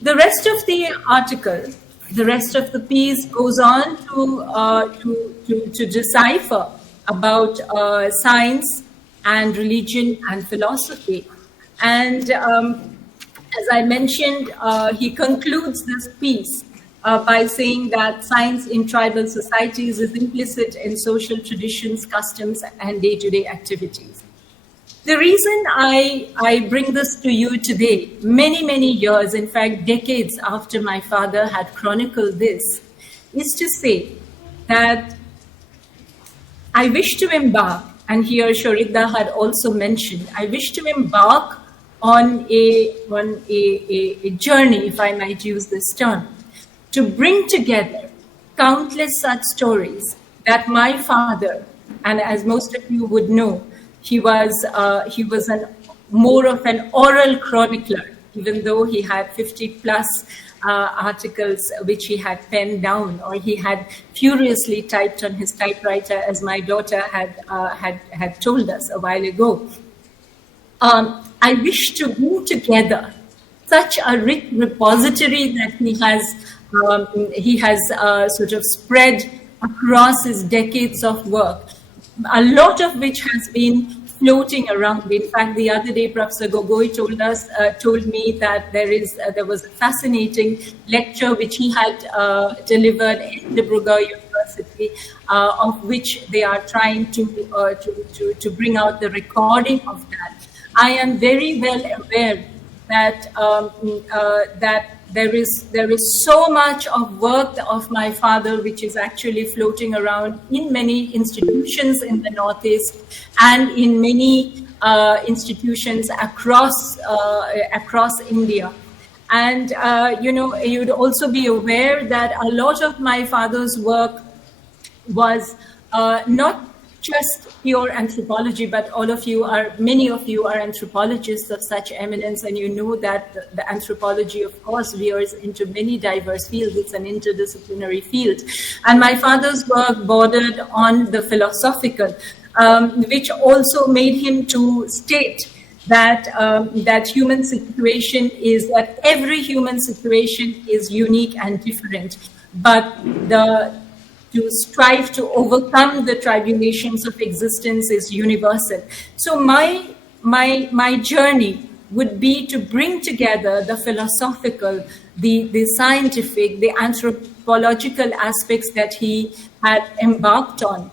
The rest of the article, the rest of the piece goes on to decipher about science and religion and philosophy. And as I mentioned, he concludes this piece by saying that science in tribal societies is implicit in social traditions, customs, and day-to-day activities. The reason I bring this to you today, many, many years, in fact, decades after my father had chronicled this, is to say that I wish to embark, and here Shoridda had also mentioned, I wish to embark on a journey, if I might use this term, to bring together countless such stories that my father, and as most of you would know, he was more of an oral chronicler, even though he had 50 plus articles which he had penned down, or he had furiously typed on his typewriter, as my daughter had told us a while ago. I wish to bring together such a rich repository that he has sort of spread across his decades of work, a lot of which has been floating around. In fact, the other day, Professor Gogoi told me that there was a fascinating lecture which he had delivered at Dibrugarh University, of which they are trying to bring out the recording of that. I am very well aware that that there is so much of work of my father which is actually floating around in many institutions in the Northeast and in many institutions across India. And you'd also be aware that a lot of my father's work was not just pure anthropology, but many of you are anthropologists of such eminence, and you know that the anthropology, of course, veers into many diverse fields. It's an interdisciplinary field. And my father's work bordered on the philosophical, which also made him to state that every human situation is unique and different, but to strive to overcome the tribulations of existence is universal. So my journey would be to bring together the philosophical, the scientific, the anthropological aspects that he had embarked on.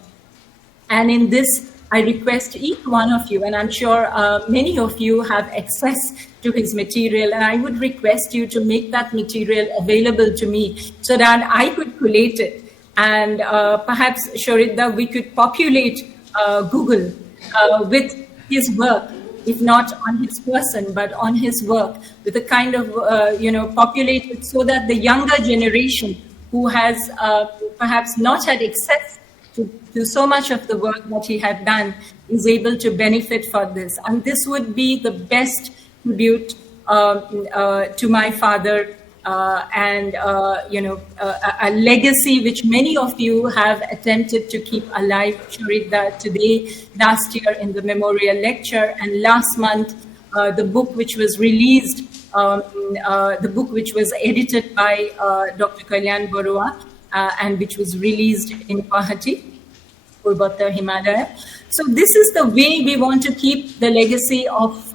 And in this, I request each one of you, and I'm sure many of you have access to his material, and I would request you to make that material available to me so that I could collate it. And perhaps, Shoridda, we could populate Google with his work, if not on his person, but on his work, with a kind of, populate it so that the younger generation who has perhaps not had access to so much of the work that he had done, is able to benefit for this. And this would be the best tribute to my father, and a legacy which many of you have attempted to keep alive. Sharida today, last year in the memorial lecture, and last month the book which was released, the book which was edited by Dr. Kalyan Barua and which was released in Guwahati, Purbatta Himalaya. So this is the way we want to keep the legacy of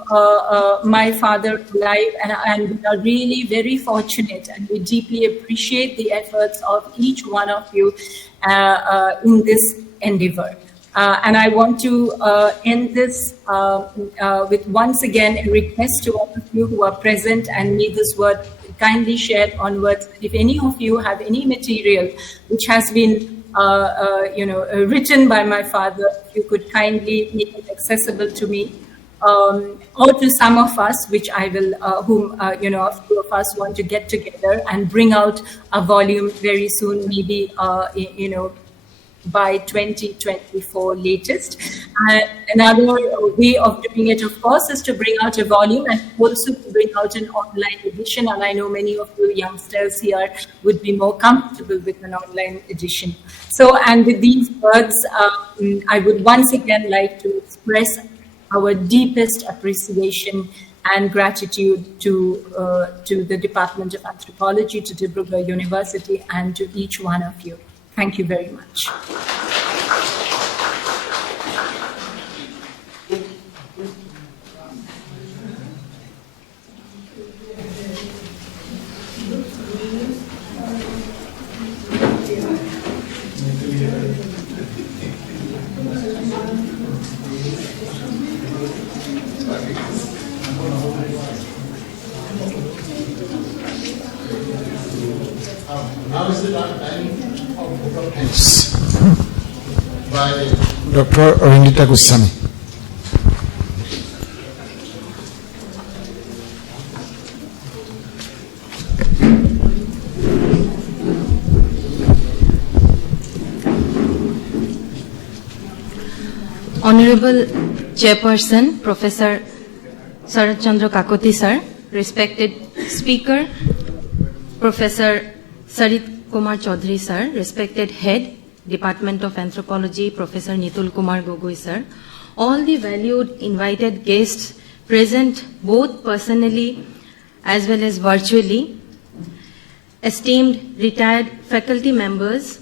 my father alive, and we are really very fortunate, and we deeply appreciate the efforts of each one of you in this endeavor. And I want to end this with once again a request to all of you who are present and need this word kindly shared onwards. If any of you have any material which has been written by my father, if you could kindly make it accessible to me, or to some of us, which I will, a few of us want to get together and bring out a volume very soon, maybe, by 2024 latest. And another way of doing it, of course, is to bring out a volume and also to bring out an online edition. And I know many of you youngsters here would be more comfortable with an online edition. So, and with these words, I would once again like to express our deepest appreciation and gratitude to the Department of Anthropology, to Dibrugarh University, and to each one of you. Thank you very much. Now is the time of thanks by Dr. Arunachal Goswami. Honorable Chairperson, Professor Sarit Chandra Kakoti sir, respected Speaker, Professor Sarit Kumar Chaudhuri sir, respected Head, Department of Anthropology, Professor Nitul Kumar Gogoi sir, all the valued invited guests present both personally as well as virtually, esteemed retired faculty members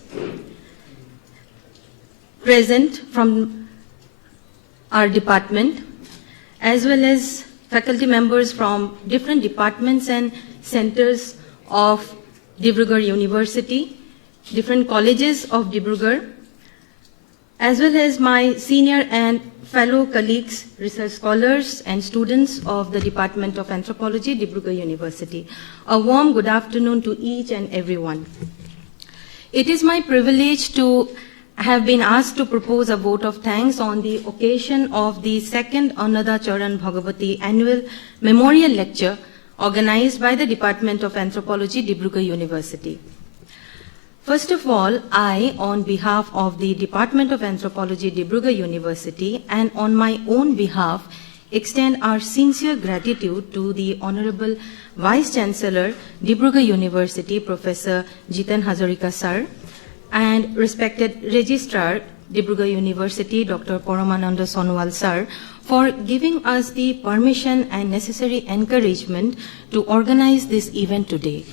present from our department, as well as faculty members from different departments and centers of Dibrugarh University, different colleges of Dibrugarh, as well as my senior and fellow colleagues, research scholars and students of the Department of Anthropology, Dibrugarh University. A warm good afternoon to each and everyone. It is my privilege to have been asked to propose a vote of thanks on the occasion of the second Annada Charan Bhagabati annual memorial lecture organized by the Department of Anthropology, Dibrugarh University. First of all, I, on behalf of the Department of Anthropology, Dibrugarh University, and on my own behalf, extend our sincere gratitude to the Honorable Vice Chancellor, Dibrugarh University, Professor Jiten Hazarika sir, and respected Registrar, Dibrugarh University, Dr. Paramananda Sonowal sir, for giving us the permission and necessary encouragement to organize this event today.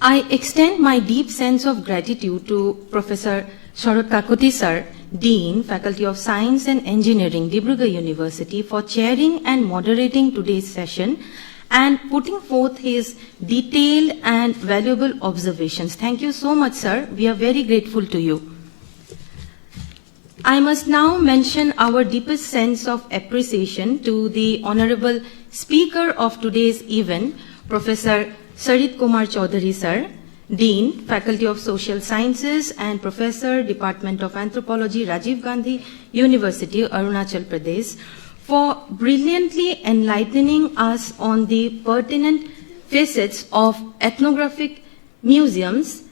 I extend my deep sense of gratitude to Professor Sarit Kakoti sir, Dean, Faculty of Science and Engineering, Dibrugarh University, for chairing and moderating today's session and putting forth his detailed and valuable observations. Thank you so much, sir. We are very grateful to you. I must now mention our deepest sense of appreciation to the Honorable Speaker of today's event, Professor Sarit Kumar Chaudhuri sir, Dean, Faculty of Social Sciences and Professor, Department of Anthropology, Rajiv Gandhi University, Arunachal Pradesh, for brilliantly enlightening us on the pertinent facets of ethnographic museums,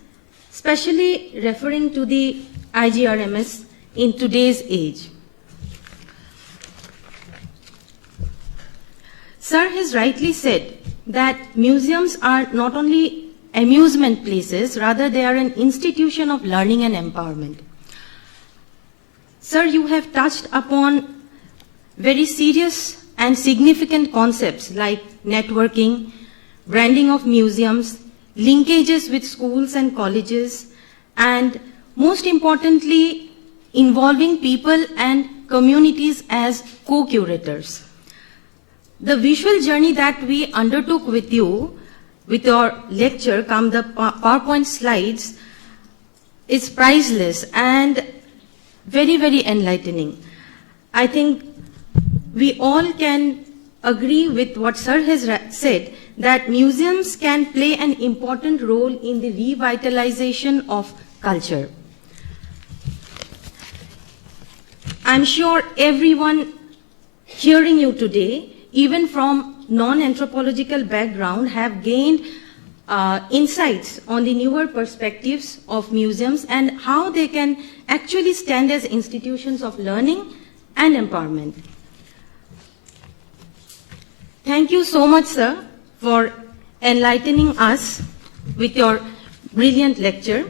especially referring to the IGRMS in today's age. Sir has rightly said that museums are not only amusement places, rather they are an institution of learning and empowerment. Sir, you have touched upon very serious and significant concepts like networking, branding of museums, linkages with schools and colleges, and most importantly, involving people and communities as co-curators. The visual journey that we undertook with you, with your lecture, come the PowerPoint slides, is priceless and very, very enlightening. I think we all can agree with what Sir has said, that museums can play an important role in the revitalization of culture. I'm sure everyone hearing you today, even from non-anthropological background, have gained insights on the newer perspectives of museums and how they can actually stand as institutions of learning and empowerment. Thank you so much, sir, for enlightening us with your brilliant lecture.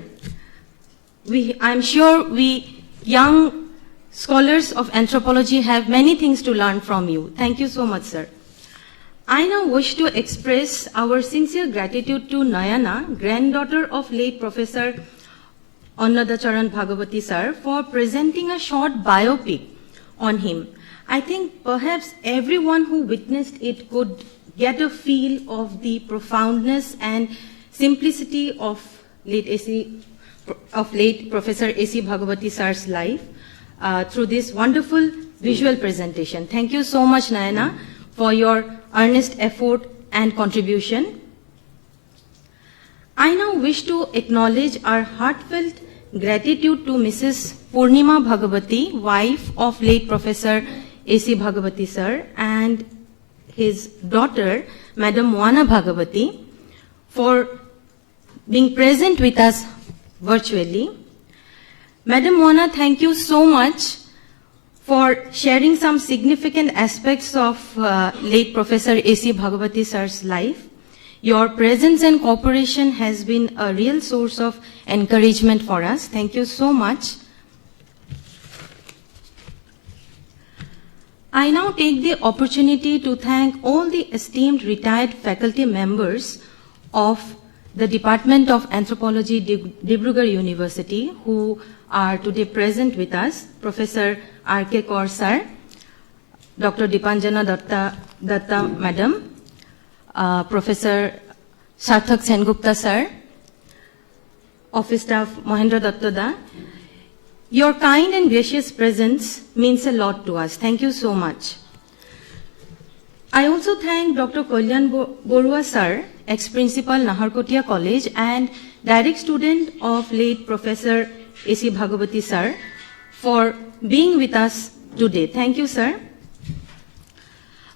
I'm sure we young scholars of anthropology have many things to learn from you. Thank you so much, sir. I now wish to express our sincere gratitude to Nayana, granddaughter of late Professor Annada Charan Bhagabati, sir, for presenting a short biopic on him. I think perhaps everyone who witnessed it could get a feel of the profoundness and simplicity of late Professor A.C. Bhagabati sir's life through this wonderful visual presentation. Thank you so much, Nayana, for your earnest effort and contribution. I now wish to acknowledge our heartfelt gratitude to Mrs. Purnima Bhagabati, wife of late Professor A.C. Bhagabati sir, and his daughter, Madam Moana Bhagabati, for being present with us virtually. Madam Moana, thank you so much for sharing some significant aspects of late Professor A.C. Bhagabati sir's life. Your presence and cooperation has been a real source of encouragement for us. Thank you so much. I now take the opportunity to thank all the esteemed retired faculty members of the Department of Anthropology, Dibrugarh University, who are today present with us. Professor R.K. Kaur sir, Dr. Dipanjana Datta madam, Professor Sarthak Sengupta sir, Office Staff Mahendra Datta. Your kind and gracious presence means a lot to us. Thank you so much. I also thank Dr. Kalyan Borua sir, ex-principal Naharkotia College and direct student of late Professor A.C. Bhagabati sir, for being with us today. Thank you, sir.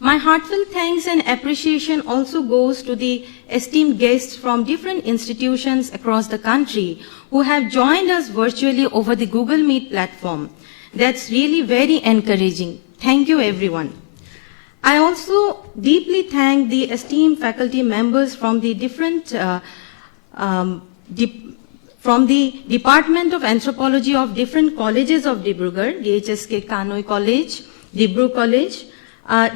My heartfelt thanks and appreciation also goes to the esteemed guests from different institutions across the country who have joined us virtually over the Google Meet platform. That's really very encouraging. Thank you, everyone. I also deeply thank the esteemed faculty members from the different from the Department of Anthropology of different colleges of Dibrugarh, DHSK Kanoi College, Dibru College,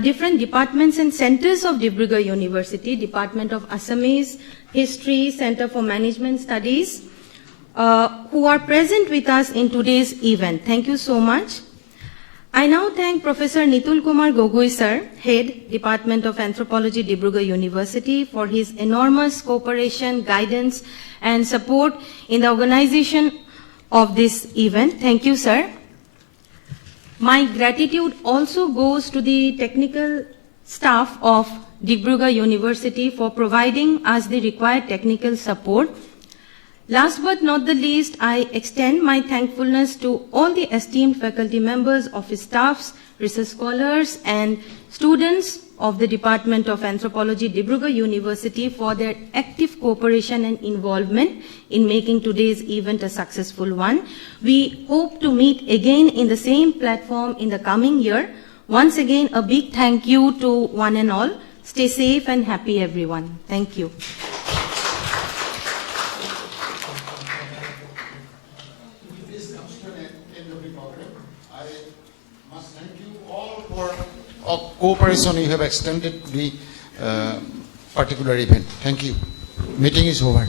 different departments and centers of Dibrugarh University, Department of Assamese History, Center for Management Studies, who are present with us in today's event. Thank you so much. I now thank Professor Nitul Kumar Gogoi sir, Head, Department of Anthropology, Dibrugarh University, for his enormous cooperation, guidance, and support in the organization of this event. Thank you, sir. My gratitude also goes to the technical staff of Dibrugarh University for providing us the required technical support. Last but not the least, I extend my thankfulness to all the esteemed faculty members, office staffs, research scholars, and students of the Department of Anthropology, Dibrugarh University, for their active cooperation and involvement in making today's event a successful one. We hope to meet again in the same platform in the coming year. Once again, a big thank you to one and all. Stay safe and happy, everyone. Thank you. Of cooperation you have extended the particular event. Thank you. Meeting is over.